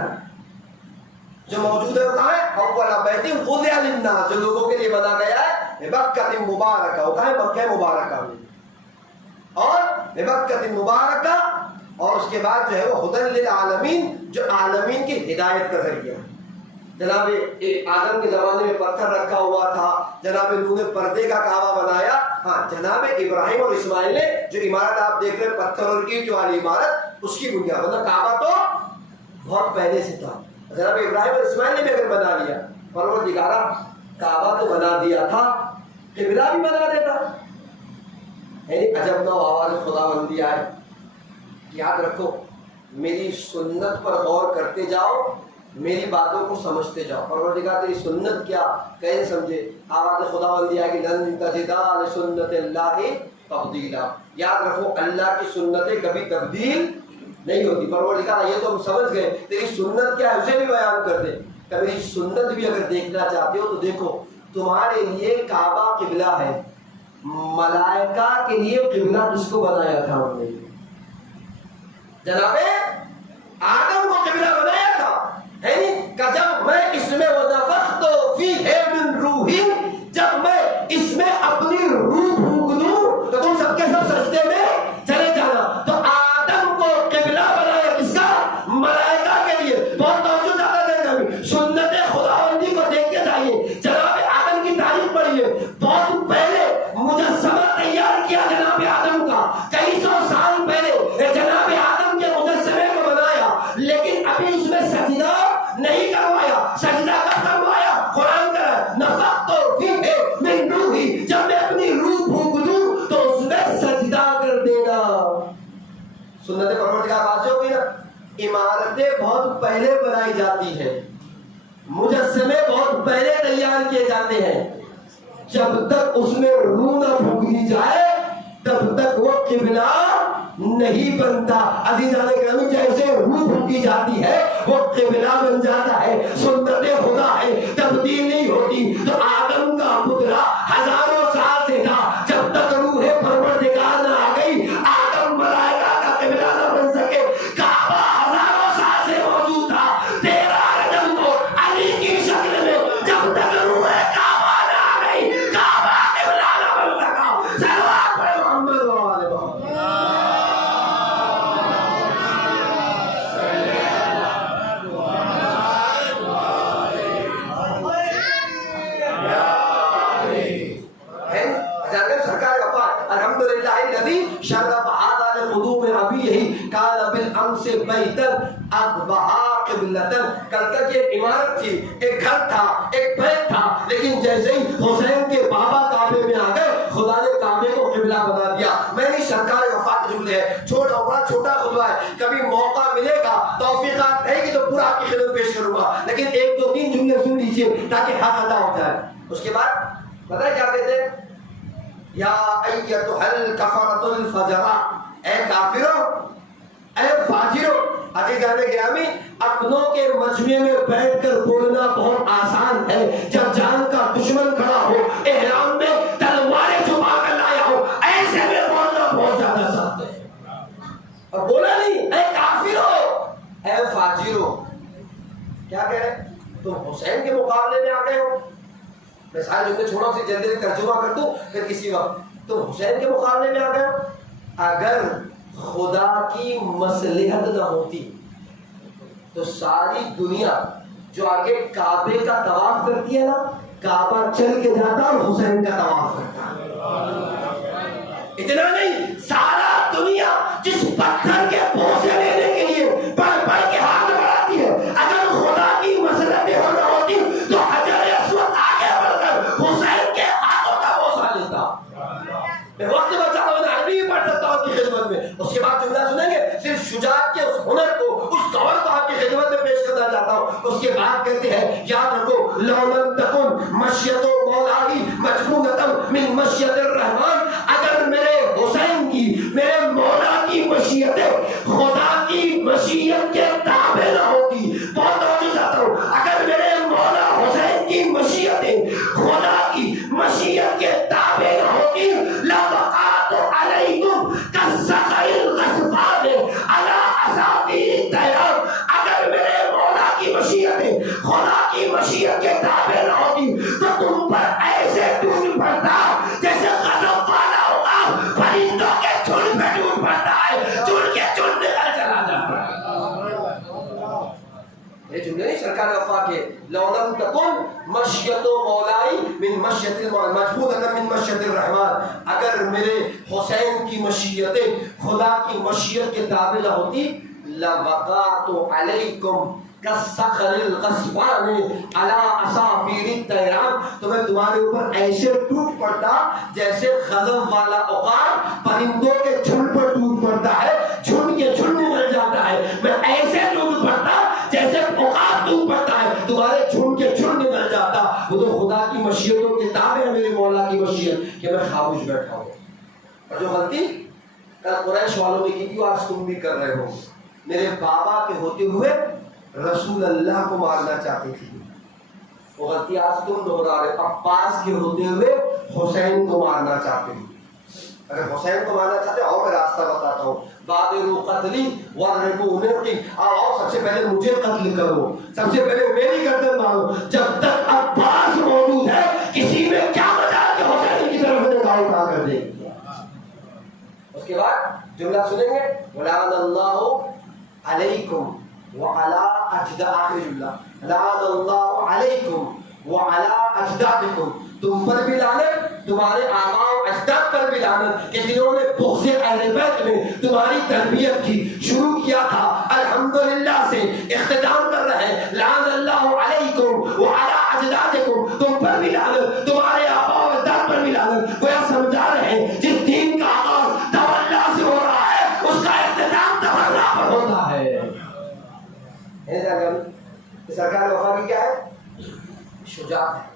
جو موجود ہے وہ کہاں ہے؟ اول بیت وضع للناس، جو لوگوں کے لیے بنا گیا ہے ببکۃ مبارکا. وہ کہاں ہے؟ مکہ مبارکہ میں. اور ببکۃ مبارکہ، اور اس کے بعد جو ہے وہ ہدی للعالمین، جو عالمین کی ہدایت کا ذریعہ ہے. جناب آدم کے زمانے میں پتھر رکھا ہوا تھا، جناب نوح نے پردے کا کعبہ بنایا. ہاں، جناب ابراہیم اور اسماعیل نے جو عمارت آپ دیکھ رہے ہیں پتھر اور اینٹ والی عمارت، اس کی بنیاد مطلب کعبہ تو بہت پہلے سے تھا. جناب ابراہیم اور اسماعیل نے بھی اگر بنا لیا، پروردگارہ کعبہ تو بنا دیا تھا، قبلہ بھی بنا دیتا. عجب نہ آواز خدا بندی آئے. یاد رکھو میری سنت پر غور کرتے جاؤ، میری باتوں کو سمجھتے جاؤ. پروردگار تیری سنت کیا کیسے سمجھے؟ آواز خدا بندی آئے کہ لن تجد لسنت اللہ تبدیلا. یاد رکھو اللہ کی سنتیں کبھی تبدیل نہیں ہوتی. پروردگار یہ تو ہم سمجھ گئے، تیری سنت کیا ہے اسے بھی بیان کر دے. کبھی سنت بھی اگر دیکھنا چاہتے ہو تو دیکھو. تمہارے لیے کعبہ قبلہ ہے، ملائکہ کے لیے قبلہ کس کو بنایا تھا؟ ہم نے جناب آدم کو قبلہ بنایا تھا. کہ جب میں اس میں ونفخت فیہ من روحی، جب میں اس میں اپنی روح پھونک دوں تو تم سب کے سب سجدے میں چلے جانا. تو آدم کو قبلہ بنایا کس کا؟ ملائکہ کے لیے. بہت توجہ زیادہ دیں گے، سنت خداوندی کو دیکھتے جائیے. جناب آدم کی تاریخ پڑھیے. بہت پہلے مجسمہ تیار کیا جناب آدم کا، کئی سو سال پہلے جناب آدم کے مجسمے کو بنایا، لیکن ابھی اس میں سجدہ نہیں کروایا. سجدہ کب کروایا؟ قرآن کا نفخت فیہ من روحی، جب میں اپنی روح پھونک دوں تو اس میں سجدہ کر دینا. سنت پروردگار واضح ہو گئی نا. عمارتیں بہت پہلے بنائی جاتی ہیں، مجسمے بہت پہلے تیار کیے جاتے ہیں. جب تک اس میں روح نہ پھونک دی جائے تب تک وہ قبلہ نہیں بنتا. عزیزان گرامی، جیسے روح پھونکی جاتی ہے وہ قبلہ بن جاتا ہے. سنت خدا ہے، تبدیل نہیں ہوتی. تو آدم کا پتلا ہزاروں سال سے تھا، جب تک روح پروردگار نہ آ گئی آدم ملائکہ کا قبلہ نہ بن سکے. کعبہ ہزاروں سال سے موجود تھا. 13 رجب کو علی کی شکل میں جب تک روح کعبہ نہ آ گئی کعبہ قبلہ نہ بن سکا. صلوات پڑھیں محمد و آل محمد. سرکار وفات الحمدللہ الذی شرف بیتن اقبہا قبلتن، کل تک یہ عمارت تھی، ایک گھر تھا، ایک بیت تھا، لیکن جیسے ہی حسین کے بابا کعبے میں آ گئے خدا نے کعبے کو قبلہ بنا دیا۔ میں نہیں سرکار وفا کے جملے ہے، چھوٹا بڑا چھوٹا خطبہ ہے، کبھی موقع ملے گا توفیقات رہے گی تو پورا آپ کی خدمت پیش کروں گا، لیکن ایک دو تین جملے سن لیجیے تاکہ حق ادا ہو جائے۔ اس کے بعد پتہ ہے کیا کہتے ہیں؟ یا ایتھا الکفرۃ الفجرہ، اے کافروں، اے فاجروں۔ عزیزان گرامی، اپنوں کے مجمع میں بیٹھ کر بولنا بہت آسان ہے، جب جان کا دشمن کھڑا ہو، احرام میں تلواریں چھپا کر لایا ہو، ایسے میں بولنا بہت زیادہ سخت ہے۔ اور بولا نہیں، اے کافروں، اے فاجروں۔ کیا کہہ رہے؟ تم حسین کے مقابلے میں آ گئے ہو۔ میں سارے جملے چھوڑا اسے جلدی ترجمہ کر دوں پھر کسی وقت۔ تم حسین کے مقابلے میں آ گئے ہو۔ اگر خدا کی مصلحت نہ ہوتی تو ساری دنیا جو آگے کعبے کا طواف کرتی ہے نا، کعبہ چل کے جاتا اور حسین کا طواف کرتا۔ اتنا نہیں، سارا دنیا جس پتھر کے بوسے لینے کے لیے بڑھ بڑھ کے ہاتھ بڑھاتی ہے، اگر خدا کی مصلحت نہ ہوتی تو حجر اسود آگے بڑھ کر حسین کے ہاتھوں کا بوسہ لیتا۔ میں وقت بچا رہا ہوں، عربی بھی پڑھ سکتا ہوں آپ کی خدمت میں۔ اس کے بعد جملہ سنیں گے، صرف شجاعت کے اس ہنر کو، اس دور کو آپ کی خدمت میں پیش کرنا چاہتا ہوں۔ اس کے بعد کہتے ہیں، یاد رکھو، لو لم تکن مشیت مولائی مجبونۃ من مشیت الرحمن، اگر میرے حسین کی، میرے مولا کی مشیتیں خدا کی مشیت کے تابع نہ ہوتی، بہت توجہ چاہتا ہوں، اگر میرے مولا حسین کی مشیتیں خدا کی مشیت کے تابع نہ ہوتی، لبقات علیکم کالصخر الغصفان علی اصابع الطیران، اگر میرے مولا کی مشیتیں خدا کی مشیت کے تابع نہ ہوتی تو تم پر ایسے ٹوٹ پڑتا جیسے غضب والا ہوگا پرندوں کے جھنڈ میں ٹوٹ پڑتا ہے، جھنڈ کے جھنڈ نکل چلا جاتا ہے۔ یہ جملے نہیں سرکار وفا کے، لو لم تکن مشیت مولائی من مشیت مجبونۃ من مشیت الرحمن، اگر میرے حسین کی مشیتیں خدا کی مشیت کے تابع نہ ہوتی، لوقعت علیکم کالصخر الغصفان علی اصافیر الطیران، تو میں تمہارے اوپر ایسے ٹوٹ پڑتا جیسے غضب والا عقاب پرندوں کے جھنڈ پر ٹوٹ پڑتا ہے، جھنڈ کے جھنڈ نکل جاتا ہے، میں ایسے ٹوٹ پڑتا جیسے عقاب ٹوٹ پڑتا ہے، تمہارے جھنڈ کے جھنڈ نکل جاتا۔ وہ تو خدا کی مشیتوں کے تابع ہے میرے مولا کی مشیت کہ میں خاموش بیٹھا ہوں۔ اور جو غلطی کل قریش والوں نے کی تھی آج تم بھی کر رہے ہو، میرے بابا کے ہوتے ہوئے رسول اللہ کو مارنا چاہتے تھے، وہ غلطی آج تم دہرا رہے، عباس کے ہوتے ہوئے حسین کو مارنا چاہتے ہیں۔ اگر حسین کو مارنا چاہتے اور میں راستہ بتاتا ہوں، بادروا قتلی واربوا نقی، آؤ سب سے پہلے مجھے قتل کرو، سب سے پہلے میری گردن مارو، جب تک عباس موجود ہے کسی میں کیا مجال کہ حسین کی طرف نگاہ اٹھا کر دے۔ اس کے بعد جملہ سنیں گے، ولعن اللہ علیکم وعلی اجداد، آخری جملہ، لعن اللہ علیکم وعلی اجدادکم، تم پر بھی لعنت، تمہارے آباء و اجداد پر بھی لعنت کہ جنہوں نے بغض اہل بیت میں تمہاری تربیت کی، شروع کیا تھا الحمدللہ سے اختتام کر رہے ہیں، لعن اللہ علیکم وعلی اجدادکم، تم پر بھی لعنت، تمہارے آباء و اجداد پر بھی لعنت۔ گویا سمجھا رہے ہیں جس دین کا آغاز تولا سے ہو رہا ہے اس کا اختتام تولا پر ہوتا ہے۔ سرکار وفا کی کیا ہے؟ شجاعت ہے۔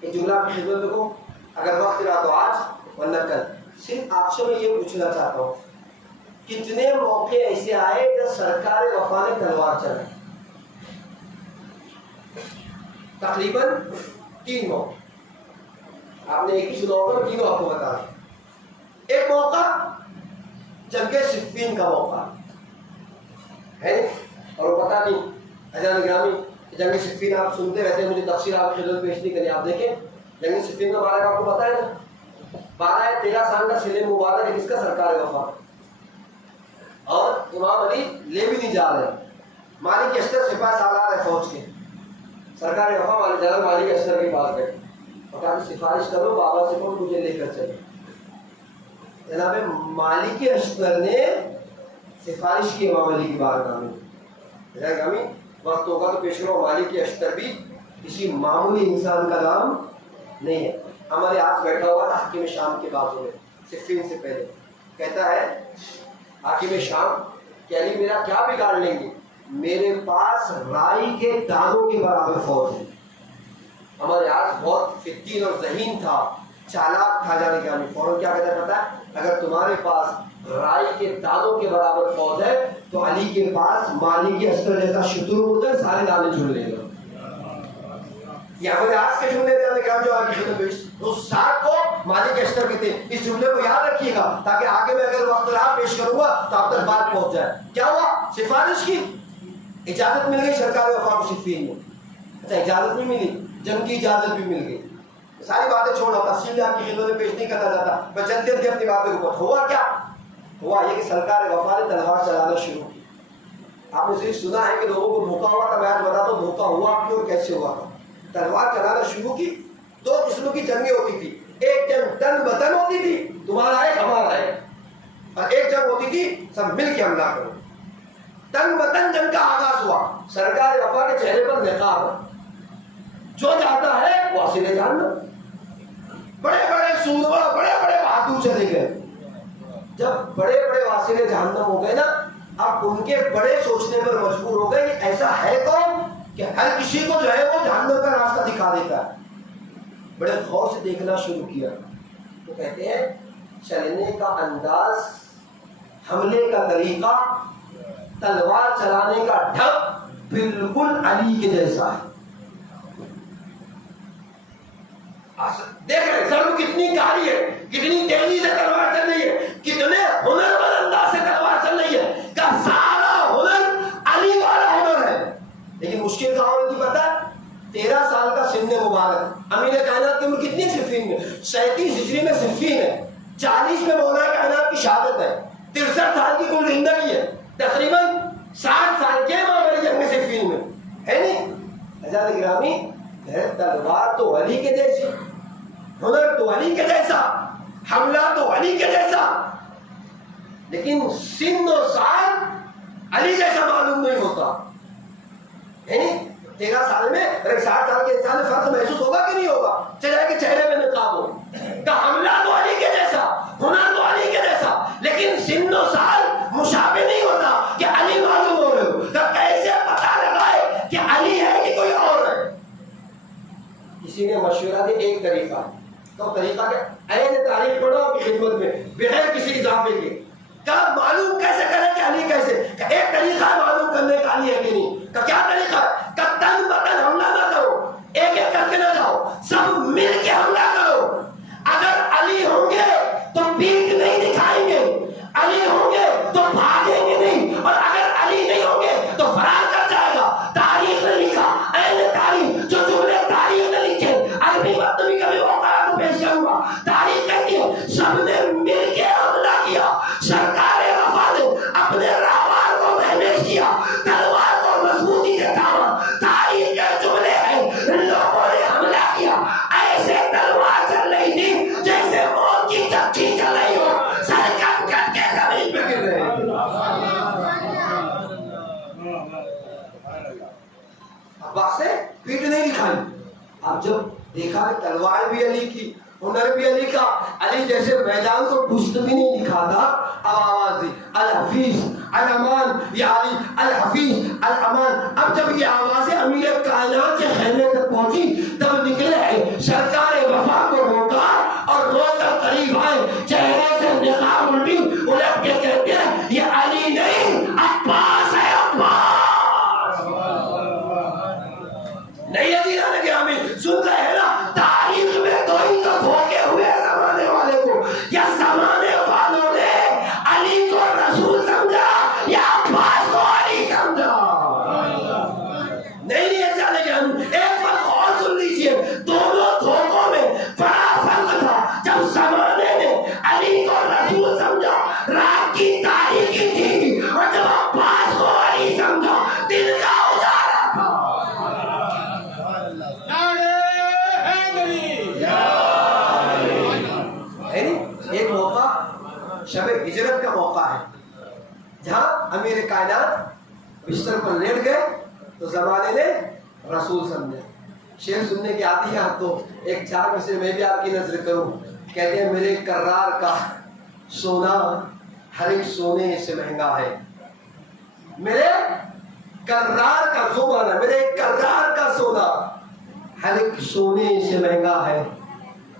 ایک جملہ آپ کی خدمت میں کو، اگر وقت رہا تو آج ورنہ کل، صرف آپ سے میں یہ پوچھنا چاہتا ہوں، کتنے موقع ایسے آئے جب سرکار وفا نے تلوار چلائی؟ تقریباً 3 موقع، آپ نے ایک ہی سنا ہوگا، تینوں آپ کو بتا دیں۔ ایک موقع جنگ صفین کا موقع ہے، اور وہ پتہ نہیں حضرت گرامی جنگ صفین آپ سنتے رہتے ہیں، مجھے تفصیل آپ کی خدمت پیش نہیں کرنی۔ آپ دیکھیں جنگ صفین کا بارے میں آپ کو پتہ ہے نا، 12 یا 13 سال کا سلم مبارک ہے کس کا؟ سرکار وفا، اور امام علی لے بھی نہیں جا رہے، مالک اشتر سپاہ سالار ہے فوج کے، سرکار وفا والے جنرل مالک اشتر کے پاس گئے اور کہا کہ سفارش کرو بابا سے کو مجھے لے کر چلے۔ جناب مالک اشتر نے سفارش کی امام علی کی بارگاہ میں گرامی وقت ہوگا تو پیش کرو مالک اشتر بھی کسی معمولی انسان کا نام نہیں ہے. ہمارے ہاتھ بیٹھا ہوا تھا حاکم شام کے بازو میں صفین سے پہلے, کہتا ہے حاکم شام کہ علی میرا کیا بگاڑ لیں گے, میرے پاس رائی کے دانوں کے برابر فوج ہے. ہمارے ہاتھ بہت فتین اور ذہین تھا, چالاک تھا جانے کا. فوراً کیا کہتا ہے پتا ہے, اگر تمہارے پاس رائی کے دانوں کے برابر فوج ہے تو علی کے پاس مالی کے استر جیسا شتر ہوتا ہے, سارے دانے جھڑ لے گا. یہاں پر آج کے جملے دینے کا جو آگے خدمت اس ساتھ کو مالک اشتر کہتے ہیں. اس جملے کو یاد رکھیے گا تاکہ آگے میں اگر وقت رہا پیش کروں گا تو آپ تک بات پہنچ جائے. کیا ہوا, سفارش کی اجازت مل گئی سرکار وفا کو صفین میں. اچھا اجازت نہیں ملی, جنگ کی اجازت بھی مل گئی. ساری باتیں چھوڑا, تفصیل آپ کی خدمت میں پیش نہیں کرنا چاہتا, میں جلدی جلدی اپنی باتوں کو. ہوا کیا ہوا یہ کہ سرکار وفا نے تلوار چلانا شروع کی. آپ نے صرف سنا ہے کہ لوگوں کو دھوکا ہوا تھا, میں آج بتاتا ہوں دھوکا ہوا کیوں اور کیسے ہوا تھا. تلوار چلانا شروع کی. دو قسم کی جنگیں ہوتی تھی, ایک جنگ تن بتن ہوتی تھی, تمہارا ایک ہمارا ایک, اور ایک جنگ ہوتی تھی سب مل کے حملہ کرو. تن بتن جنگ کا آغاز ہوا. سرکار وفا کے چہرے پر نقاب, جو جاتا ہے وہ اصل جہنم. بڑے بڑے سورور بڑے بڑے بہادر چلے گئے. جب بڑے بڑے واسطے جہنم ہو گئے نا, اب ان کے بڑے سوچنے پر مجبور ہو گئے ایسا ہے کون کہ ہر کسی کو جو ہے وہ جہنم کا راستہ دکھا دیتا ہے. بڑے غور سے دیکھنا شروع کیا تو کہتے ہیں چلنے کا انداز, حملے کا طریقہ, تلوار چلانے کا ڈھنگ بالکل علی کے جیسا ہے. دیکھ رہے ضرب کتنی کاری ہے, کتنی تیزی سے تلوار چل رہی ہے, کتنے ہنرمند انداز سے تلوار چل رہی ہے. کا سارا ہنر علی والا ہنر ہے. لیکن مشکل کہاں ہوتی پتہ ہے, 13 سال کا سن مبارک. امیر کائنات کی عمر کتنی صفین میں, 37 ہجری میں صفین ہے, 40 میں مولا کائنات کی شہادت ہے, 63 سال کی کل زندگی ہے, تقریباً 60 سال کے معاملے جنگ میں صفین میں ہے نہیں. حضرت گرامی تلوار تو علی کے جیسی, ہنر تو علی کے جیسا, حملہ تو علی کے جیسا, لیکن سن و سال علی جیسا معلوم نہیں ہوتا. یعنی 13 سال میں اور 60 سال کے انسان میں فرق محسوس ہوگا کہ نہیں ہوگا. چلے کہ چہرے میں نقاب ہو, کہ حملہ تو علی کے جیسا, ہنر تو علی کے جیسا, لیکن سن و سال مشابہ نہیں ہوتا کہ علی معلوم ہو رہے ہو. تو کیسے پتہ لگائے کہ علی ہے کہ کوئی اور ہے. کسی نے مشورہ دیا ایک طریقہ, تو طریقہ کہ عین تاریخ پڑھو آپ کی خدمت میں بغیر کسی اضافے کے. کیا معلوم کیسے کریں کہ علی کیسے, کہ ایک طریقہ ہے معلوم کرنے کا علی ہے کہ نہیں. کہ کیا طریقہ ہے, کہ تن بتن حملہ نہ کرو, ایک ایک کر کے نہ جاؤ, سب مل کے حملہ کرو. اگر علی ہوں گے تو پیٹ نہیں دکھائیں گے, علی ہوں گے تو بھاگیں گے نہیں, اور اگر علی نہیں ہوں گے تو فرار کر جائے گا. تاریخ نے لکھا, عین تاریخ, جو جملے تاریخ نے لکھے عربی وقت بھی کبھی موقع تو پیش کروں گا. تاریخ کہتی ہے سب نے مل کے حملہ کیا. سرکار وفا نے اپنے راہوار کو محنت کیا, تلوار کو مضبوطی سے تھاما. تاریخ کے جملے ہیں لوگوں نے حملہ کیا, ایسے تلوار چل رہی تھی جیسے موت کی چکی چل رہی ہو, سر کٹ کٹ کے زمین پہ گر رہے ہیں. عباس سے پیٹ نہیں دکھائی. اب جب دیکھا کہ تلوار بھی علی کی, ہنر بھی علی کا, علی جیسے میدان کو پشت بھی نہیں دکھاتا, اب آواز دی الحفیظ الامان, یا علی الحفیظ الامان. اب جب یہ آوازیں امیر کائنات کے خیمے تک پہنچی تب نکلے ہیں, سرکار وفا کو روکا اور رو کر قریب آئے, چہرے سے نقاب الٹی الٹ کے کہتے ہیں یہ علی نہیں عباس ہے, عباس. نہیں عزیزاں نے گرامی سن رہے ہیں نا, تاریخ میں تو ہی تو دھوکے ہوئے زمانے والے کو, یا زمانے والوں نے علی کو رسول سمجھا یا عباس کو علی سمجھا. نہیں عزیزاں نے گرامی ایک بات اور سن لیجئے, دونوں دھوکوں میں بڑا فرق تھا. جب زمانے نے علی کو رسول سمجھا رات کی تاریخی تھی, اور جب عباس کو علی سمجھا دن کا اجالا تھا. ایک موقع شب ہجرت کا موقع ہے, جہاں امیر کائنات بستر پر لیٹ گئے تو زمانے نے رسول سمجھے. شعر سننے کی آتی ہے آپ تو ایک چار میں سے میں بھی آپ کی نظر کروں. کہتے ہیں میرے کرار کا سونا ہر ایک سونے سے مہنگا ہے. میرے کرار کا سونا، میرے کرار کا سونا ہر ایک سونے سے مہنگا ہے.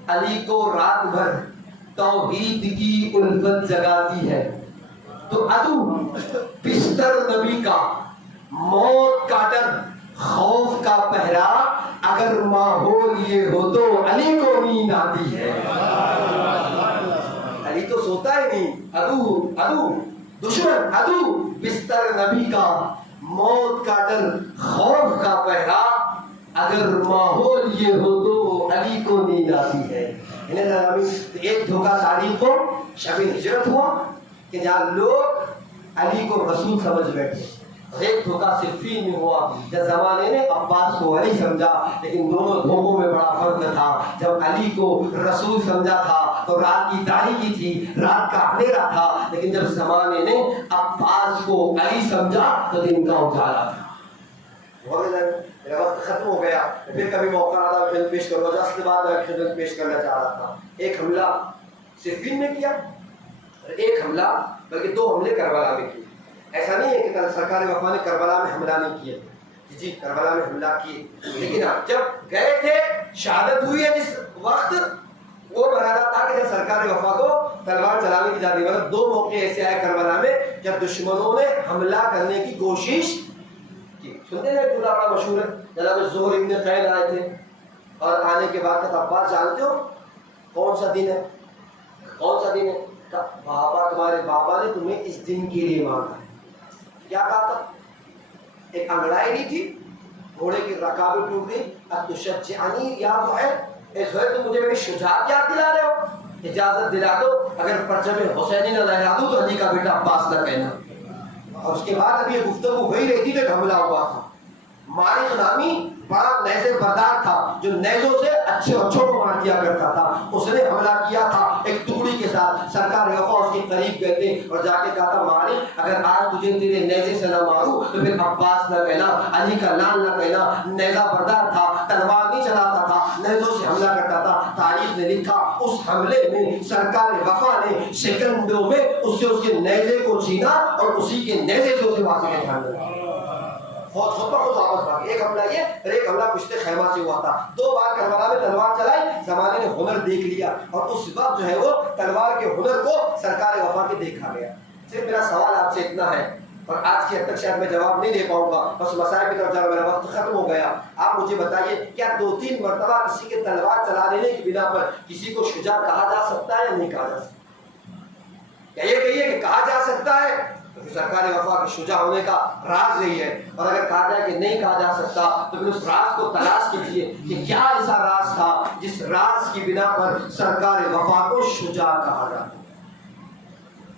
علی کو رات بھر توحید کی الفت جگاتی ہے تو عدو بستر نبی کا، موت کا ڈر، خوف کا پہرا، اگر ماحول یہ ہو تو علی کو نیند آتی ہے. علی تو سوتا ہی نہیں. عدو دشمن، عدو بستر نبی کا، موت کا ڈر، خوف کا پہرا، اگر ماحول یہ ہو تو علی کو نیند آتی ہے. ایک دھوکہ تاریخ کو شب ہجرت ہوا کہ جہاں لوگ علی کو رسول سمجھ بیٹھے. ایک دھوکہ صفین میں ہوا جب زمانے نے عباس کو علی سمجھا، لیکن دونوں دھوکوں میں بڑا فرق تھا. جب علی کو رسول سمجھا تھا تو رات کی تاریکی تھی، رات کا اندھیرا تھا، لیکن جب زمانے نے عباس کو علی سمجھا تو دن کا اجالا تھا. میرا وقت ختم ہو گیا، پھر کبھی موقع آتا فلم پیش کروں گا. اس کے بعد میں خدمت پیش کرنا چاہ رہا تھا. ایک حملہ صفین میں کیا، ایک حملہ بلکہ دو حملے کربلا میں کیے. ایسا نہیں ہے کہ سرکار وفا نے کربلا میں حملہ نہیں کیا. جی کربلا میں حملہ کیے، لیکن جب گئے تھے شہادت ہوئی ہے جس وقت وہ مرحلہ تھا کہ جب سرکار وفا کو تلوار چلانے کی جاتی. مطلب دو موقع ایسے آئے کربلا میں جب دشمنوں نے حملہ کرنے کی کوشش کی. سنتے ہیں ایک بڑا مشہور ہے، جناب زہر ابن قید آئے تھے اور آنے کے بعد کہ عباس جانتے ہو کون سا دن ہے، کون سا دن ہے؟ بابا تمہارے بابا نے تمہیں اس دن کے لیے مانگا ہے. کیا کہا تھا؟ ایک انگڑائی نہیں تھی، گھوڑے کی رکابیں ٹوٹ گئی. اب تشجعنی یا زہر تم مجھے میری شجاعت یاد دلا رہے ہو، اجازت دلا دو اگر پرچم حسینی نہ لہرا دوں تو علی کا بیٹا عباس نہ کہنا. اور اس کے بعد اب یہ گفتگو ہوئی رہی تھی تو ایک حملہ ہوا تھا. مالک نامی بڑا نیزے بردار تھا جو نیزوں سے اچھے بچوں کو مار دیا کرتا تھا. اس نے حملہ کیا تھا ایک ٹکڑی کے ساتھ. سرکار وفا اس کے قریب گئے تھے اور جا کے کہا تھا مالک اگر آج تجھے تیرے نیزے سے نہ ماروں تو پھر عباس نہ کہنا، علی کا نام نہ کہنا. نیزہ بردار تھا، تلوار نہیں چلاتا تھا، نیزوں سے حملہ کرتا تھا. تاریخ نے لکھا اس حملے میں سرکار وفا نے سیکنڈوں میں اس سے اس کے نیزے کو چھینا اور اسی کے نیزے سے اسے واقعہ ٹھان دیا. خود واپس بھاگے. ایک حملہ یہ اور ایک حملہ پشت خیمہ سے ہوا تھا. دو بار کربلا میں تلوار چلائی. زمانے نے ہنر دیکھ لیا اور اس وقت جو ہے وہ تلوار کے ہنر کو سرکار وفا کے دیکھا گیا. صرف میرا سوال آپ سے اتنا ہے اور آج کی حد تک شاید میں جواب نہیں دے پاؤں گا، بس مسائل کی طرف جا رہا، میرا وقت ختم ہو گیا. آپ مجھے بتائیے کیا 2-3 مرتبہ کسی کے تلوار چلا لینے کی بنا پر کسی کو شجاع کہا جا سکتا ہے یا نہیں کہا جا سکتا؟ کیا یہ کہیے کہ کہا جا سکتا ہے؟ سرکار وفا کے شجاع ہونے کا راز یہی ہے. اور اگر کہا جائے کہ نہیں کہا جا سکتا تو پھر اس راز کو تلاش کیجیے کہ کیا ایسا راز تھا جس راز کی بنا پر سرکار وفا کو شجاع کہا جاتا.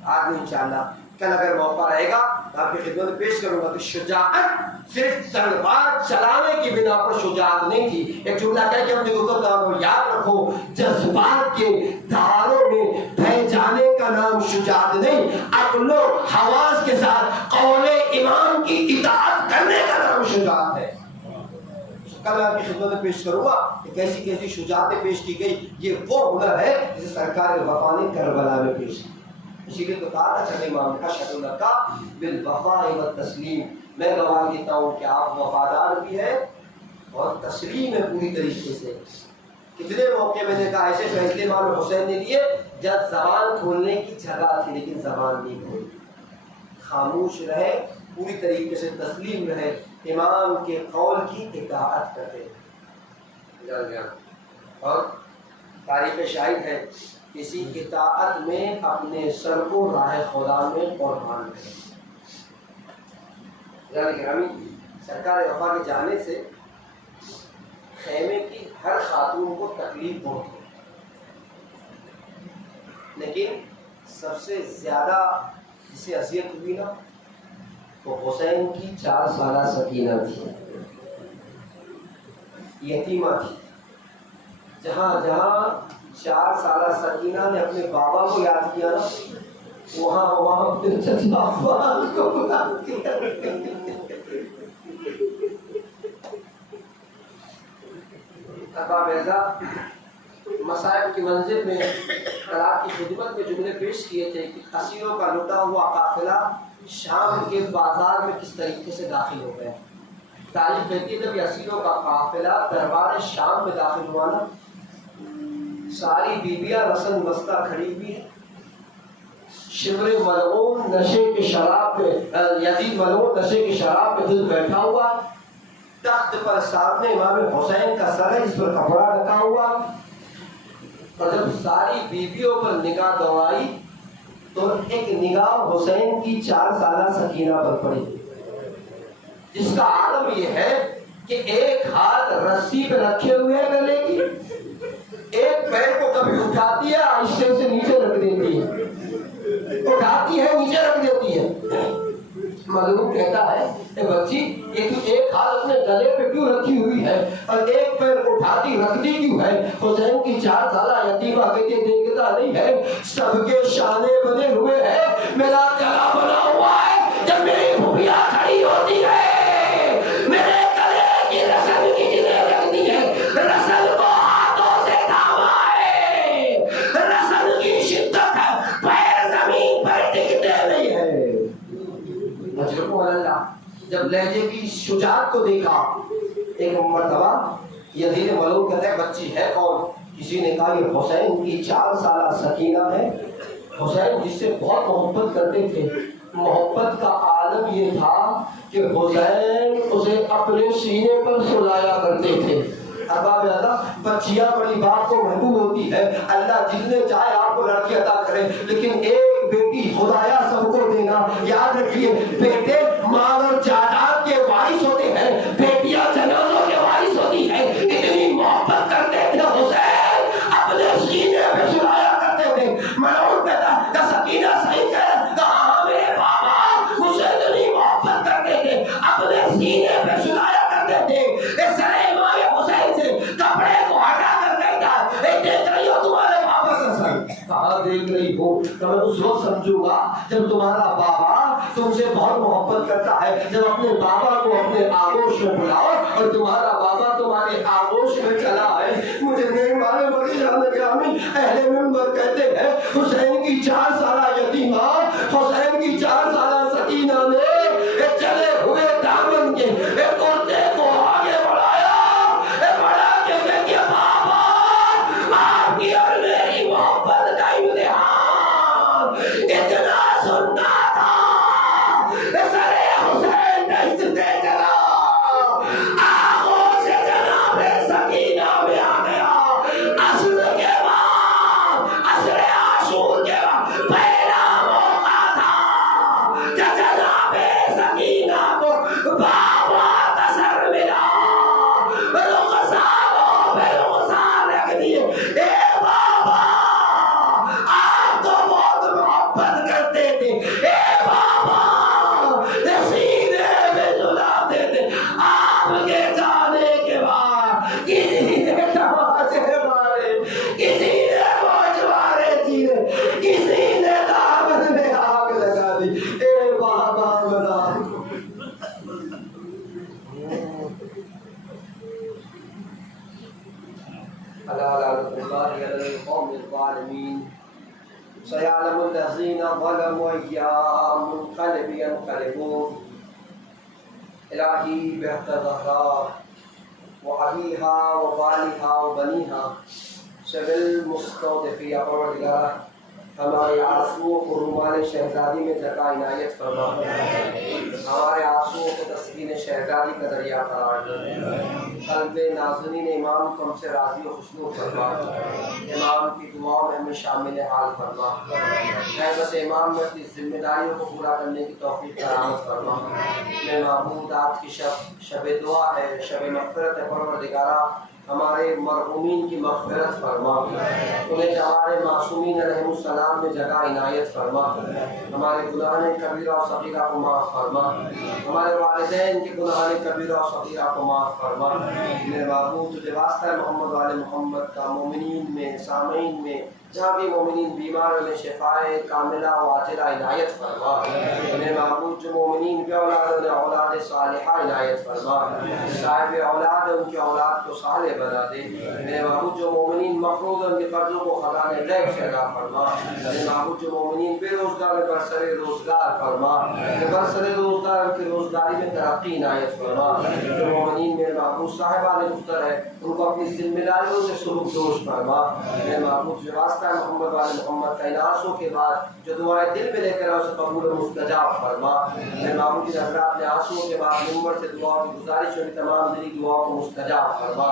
آج نہیں انشاءاللہ، کل اگر موقع رہے گا تو آپ کی خدمت میں پیش کروں گا کہ شجاعت صرف تلوار چلانے کی بنا پر شجاعت نہیں تھی. ایک جملہ کہہ کے ہم نے گفتگو یاد رکھو، جذبات کے دھاروں میں بہہ جانے کا نام شجاعت نہیں، عقل و حواس کے ساتھ قول امام کی اطاعت کرنے کا نام شجاعت ہے. کل آپ کی خدمت میں پیش کروں گا کہ کیسی کیسی شجاعتیں پیش کی گئی. یہ وہ ہنر ہے جسے سرکار وفا نے کربلا میں پیش کی. اسی لیے تو کہا تھا چلے امام کا اشہد ان کا بالوفاء والتسلیم. میں گواہی دیتا ہوں کہ آپ وفادار بھی ہیں اور تسلیم ہے پوری طریقے سے. کتنے موقع میں نے کہا ایسے فیصلے امام حسین نے لیے جب زبان کھولنے کی جگہ تھی لیکن زبان نہیں کھولی. خاموش رہے، پوری طریقے سے تسلیم رہے، امام کے قول کی اطاعت کرتے. اور تاریخ شاہد ہے کسی اطاعت میں اپنے سر کو راہ خدا میں قربان کرے. گرامی، سرکار وفا کے جانے سے خیمے کی ہر خاتون کو تکلیف پہنچی، لیکن سب سے زیادہ جسے اذیت ہوئی نا وہ حسین کی 4 سالہ سکینہ تھی. یتیمہ تھی. جہاں جہاں 4 سالہ سکینہ نے اپنے بابا کو یاد کیا نا وہاں اپنے چچا عباس کو بلاتی ہے. ابا بیضا مصائب کی منزل میں طلاق کی خدمت میں جملے پیش کیے تھے کہ اسیروں کا لٹا ہوا قافلہ شام کے بازار میں کس طریقے سے داخل ہو گیا. تاریخ کہتی ہے جب یہ اسیروں کا قافلہ دربار شام میں داخل ہوا نا، ساری بیویاں رسن بستہ کھڑی ہوئی ہیں. شمر ملعون نشے کے شراب پہ، یزید ملعون نشے کی شراب پہ دل بیٹھا ہوا، تخت پر سامنے امام حسین کا سر ہے جس پر کپڑا رکھا ہوا. اور جب ساری بیویوں پر نگاہ دوڑائی تو ایک نگاہ حسین کی 4 سالہ سکینہ پر پڑی، جس کا عالم یہ ہے کہ ایک ہاتھ رسی پہ رکھے ہوئے ہے گلے کی، ایک پیر کو کبھی اٹھاتی ہے آہستہ سے نیچے رکھ دیتی ہے، اٹھاتی ہے نیچے رکھ دیتی ہے. مظلوم کہتا ہے اے بچی یہ تو ایک ہاتھ اپنے گلے پہ کیوں رکھی ہوئی ہے اور ایک پیر اٹھاتی رکھتی کیوں ہے؟ حسین کی 4 سالہ یتیمہ کہتی ہے دیکھتا نہیں ہے سب کے شانے بنے ہوئے ہیں، میرا گلا بنا ہوا ہے. جب میری پھوپھیاں کھڑی ہوتی ہے میرے گلے کی رسل کھینچنے لگتی ہے، رسل کو ہاتھوں سے تھاما ہے، رسل کی شدت ہے، پیر زمین پر ٹکتے نہیں ہے. اللہ جب لہجے کی شجاعت کو دیکھا ایک مرتبہ یزید ملعون کہتا ہے بچی ہے کون؟ کسی نے کہا یہ حسین کی 4 سالہ سکینہ ہے. حسین جس سے بہت محبت کرتے تھے، محبت کا عالم یہ تھا کہ حسین اسے اپنے سینے پر سلایا کرتے تھے. ارباب اللہ بچیاں بڑی بات کو محبوب ہوتی ہے، اللہ جتنے چاہے آپ کو لڑکی عطا کرے، لیکن ایک بیٹی خدایا سب کو دینا. یاد رکھیے بیٹے مال اور جائیداد کے وارث ہوتے ہیں، بیٹیاں جنازوں کے وارث ہوتی ہیں. اتنی محبت کرتے تھے حسین اپنے سینے پہ سلایا کرتے تھے. ملعون کہتا کہ سکینہ صحیح کہا میرے بابا مجھے اتنی محبت کرتے تھے اپنے سینے پہ سلایا کرتے تھے. اس طرح امام حسین سے کپڑے کو ہٹا کر کہتا ہے دیکھ رہی ہو تمہارے بابا کا سر؟ کہاں دیکھ رہی ہو کہ میں اس وقت سمجھوں گا جب تمہارا بابا تم سے بہت محبت کرتا ہے. جب اپنے بابا کو اپنے آغوش میں بلاؤ اور تمہارا بابا تمہارے آغوش میں چلا ہے. مجھے میرے والے بڑی جان گرامی اہل منبر کہتے ہیں حسین کی 4 سالہ یتیمہ، حسین کی 4 سالہ سکینہ نے چلے ہوئے دامن کے کرتے کو آگے بڑھایا، بڑھا کے کہتے بابا آپ کی اور میری محبت کا امتحان اتنا سننا تھا. سر حسین دستے چلا آنکھوں سے جناب سکینہ میں آ گیا. عصر کے بعد عصر عاشور کے بعد پہلا موقع تھا کہ جناب سکینہ کو بابا کا سر ملا. رخساروں پہ رخسار رکھ دیے. اے بابا آپ تو بہت محبت کرتے تھے، اے بابا سینے میں جلاتے تھے. آپ کے جانے کے بعد کسی نے تماچے مارے، کسی نے موجوارے چیرے، کسی نے دامن میں آگ لگا دی. اے بابا بنا اللہ لعنت اللہ علی القوم الظالمین. سيعلم الذين ظلموا أيام منقلب ينقلبون. إلهي بحق زهراء وأبيها وبالها وبنيها شغل مستودفی پروردگار ہمارے آنسوؤں کو رومان شہزادی میں جگہ عنایت فرما، ہمارے آنسوؤں کو تسکین شہزادی کا ذریعہ قرار دے. قلب ناظرین امام کو ہم سے راضی و خوشنو فرما، امام کی دعاؤں میں ہمیں شامل حال فرما. خیبت امام میں اپنی ذمہ داریوں کو پورا کرنے کی توفیق کرامت فرما. میں معبود آج کی شب دعا ہے، شب مغفرت ہے. پروردگارہ ہمارے مرحومین کی مغفرت فرما، انہیں ہمارے معصومین علیہ السلام میں جگہ عنایت فرما. ہمارے گناہ کبیرہ و صغیرہ کو معاف فرما، ہمارے والدین کے گناہ کبیرہ و صغیرہ کو معاف فرما. میرے معبود تجھے واسطہ محمد والے محمد کا مومنین میں، سامعین میں، جہاں بھی مومنین بیمار میں شفائے کاملہ واجلہ عنایت فرما انہیں معبود جو مومنین کے اولاد انہیں اولاد صالحہ عنایت فرما صاحب اولاد ان کی اولاد کو صالح بنا دے انہیں معبود جو مومنین مقروض ان کے قرضوں کو خزانۂ غیب سے عطا فرما انہیں معبود جو مومنین بے روزگار میں برسر روزگار فرما برسر روزگار ان کی روزگاری میں ترقی عنایت فرما جو مومنین میں معبود صاحبان دفتر ہے ان کو اپنی ذمہ داریوں سے سلوک دوش فرما انہیں معبود جو واسطہ محمد والے محمد کا انعاشوں کے بعد جو دعائیں دل میں لے کر اسے قبول و مستجاب فرما اے معبود جن حضرات نے آنسوؤں کے بعد منبر سے دعاؤں کی گزارش ہوئی تمام دلی دعاؤں کو مستجاب فرما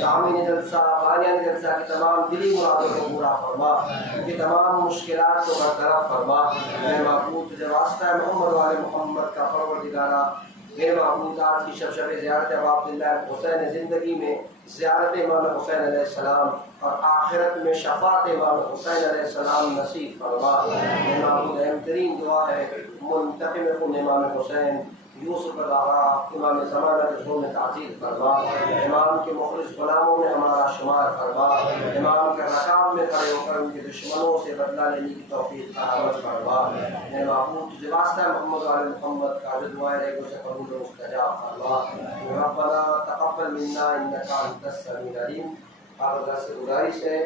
شامل جلسہ بانیان جلسہ کی تمام دلی مرادوں کو پورا فرما ان کی تمام مشکلات کو برطرف فرما اے معبود جو واسطہ محمد والے محمد کا پروردگارہ اے معبود آج کی شب زیارت ابا عبداللہ حسین زندگی میں زیارت امام حسین علیہ السلام اور آخرت میں شفاعت امام حسین علیہ السلام نصیب فرما اے معبود اہم ترین دعا ہے منتقم کن امام حسین یوسف الزہرا امام زمانہ کے ظلم میں تعزیر فرما امام کے مخلص غلاموں میں ہمارا شمار فرما امام کے رکاب میں کھڑے ہو کر ان کے دشمنوں سے بدلہ لینے کی توفیق فراہم فرما اے معبود تجھے واسطہ محمد والے محمد کا جو دعائیں رہے گی اسے قبول و مستجاب فرما ربنا تقبل منا انک انت السمیع العلیم آپ اللہ سے گزارش ہے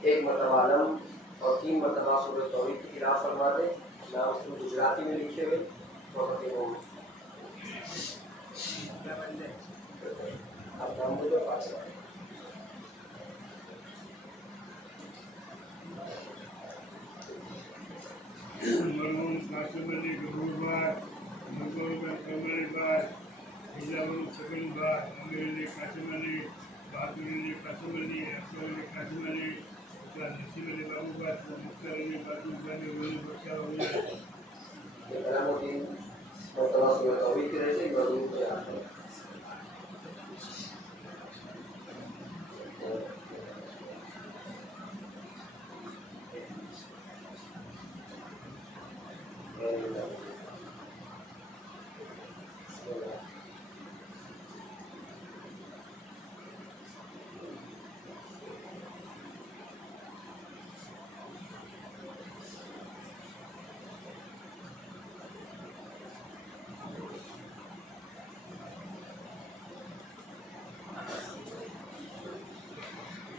ایک مرتبہ علم اور 3 مرتبہ سورۃ توحید کی قراءت فرما دے نام اس میں گجراتی میں لکھے ہوئے آپ نام دے دو فاصلہ مرحوم قاسم علی غفور بھائی مرحوم قمر بھائی حجاب سکن بھائی امیر علی قاسم علی بہادر علی قاسم علی اکبر علی قاسم علی نسیم علی بابو بھائی مختار علی بابو بھائی ولی بخشا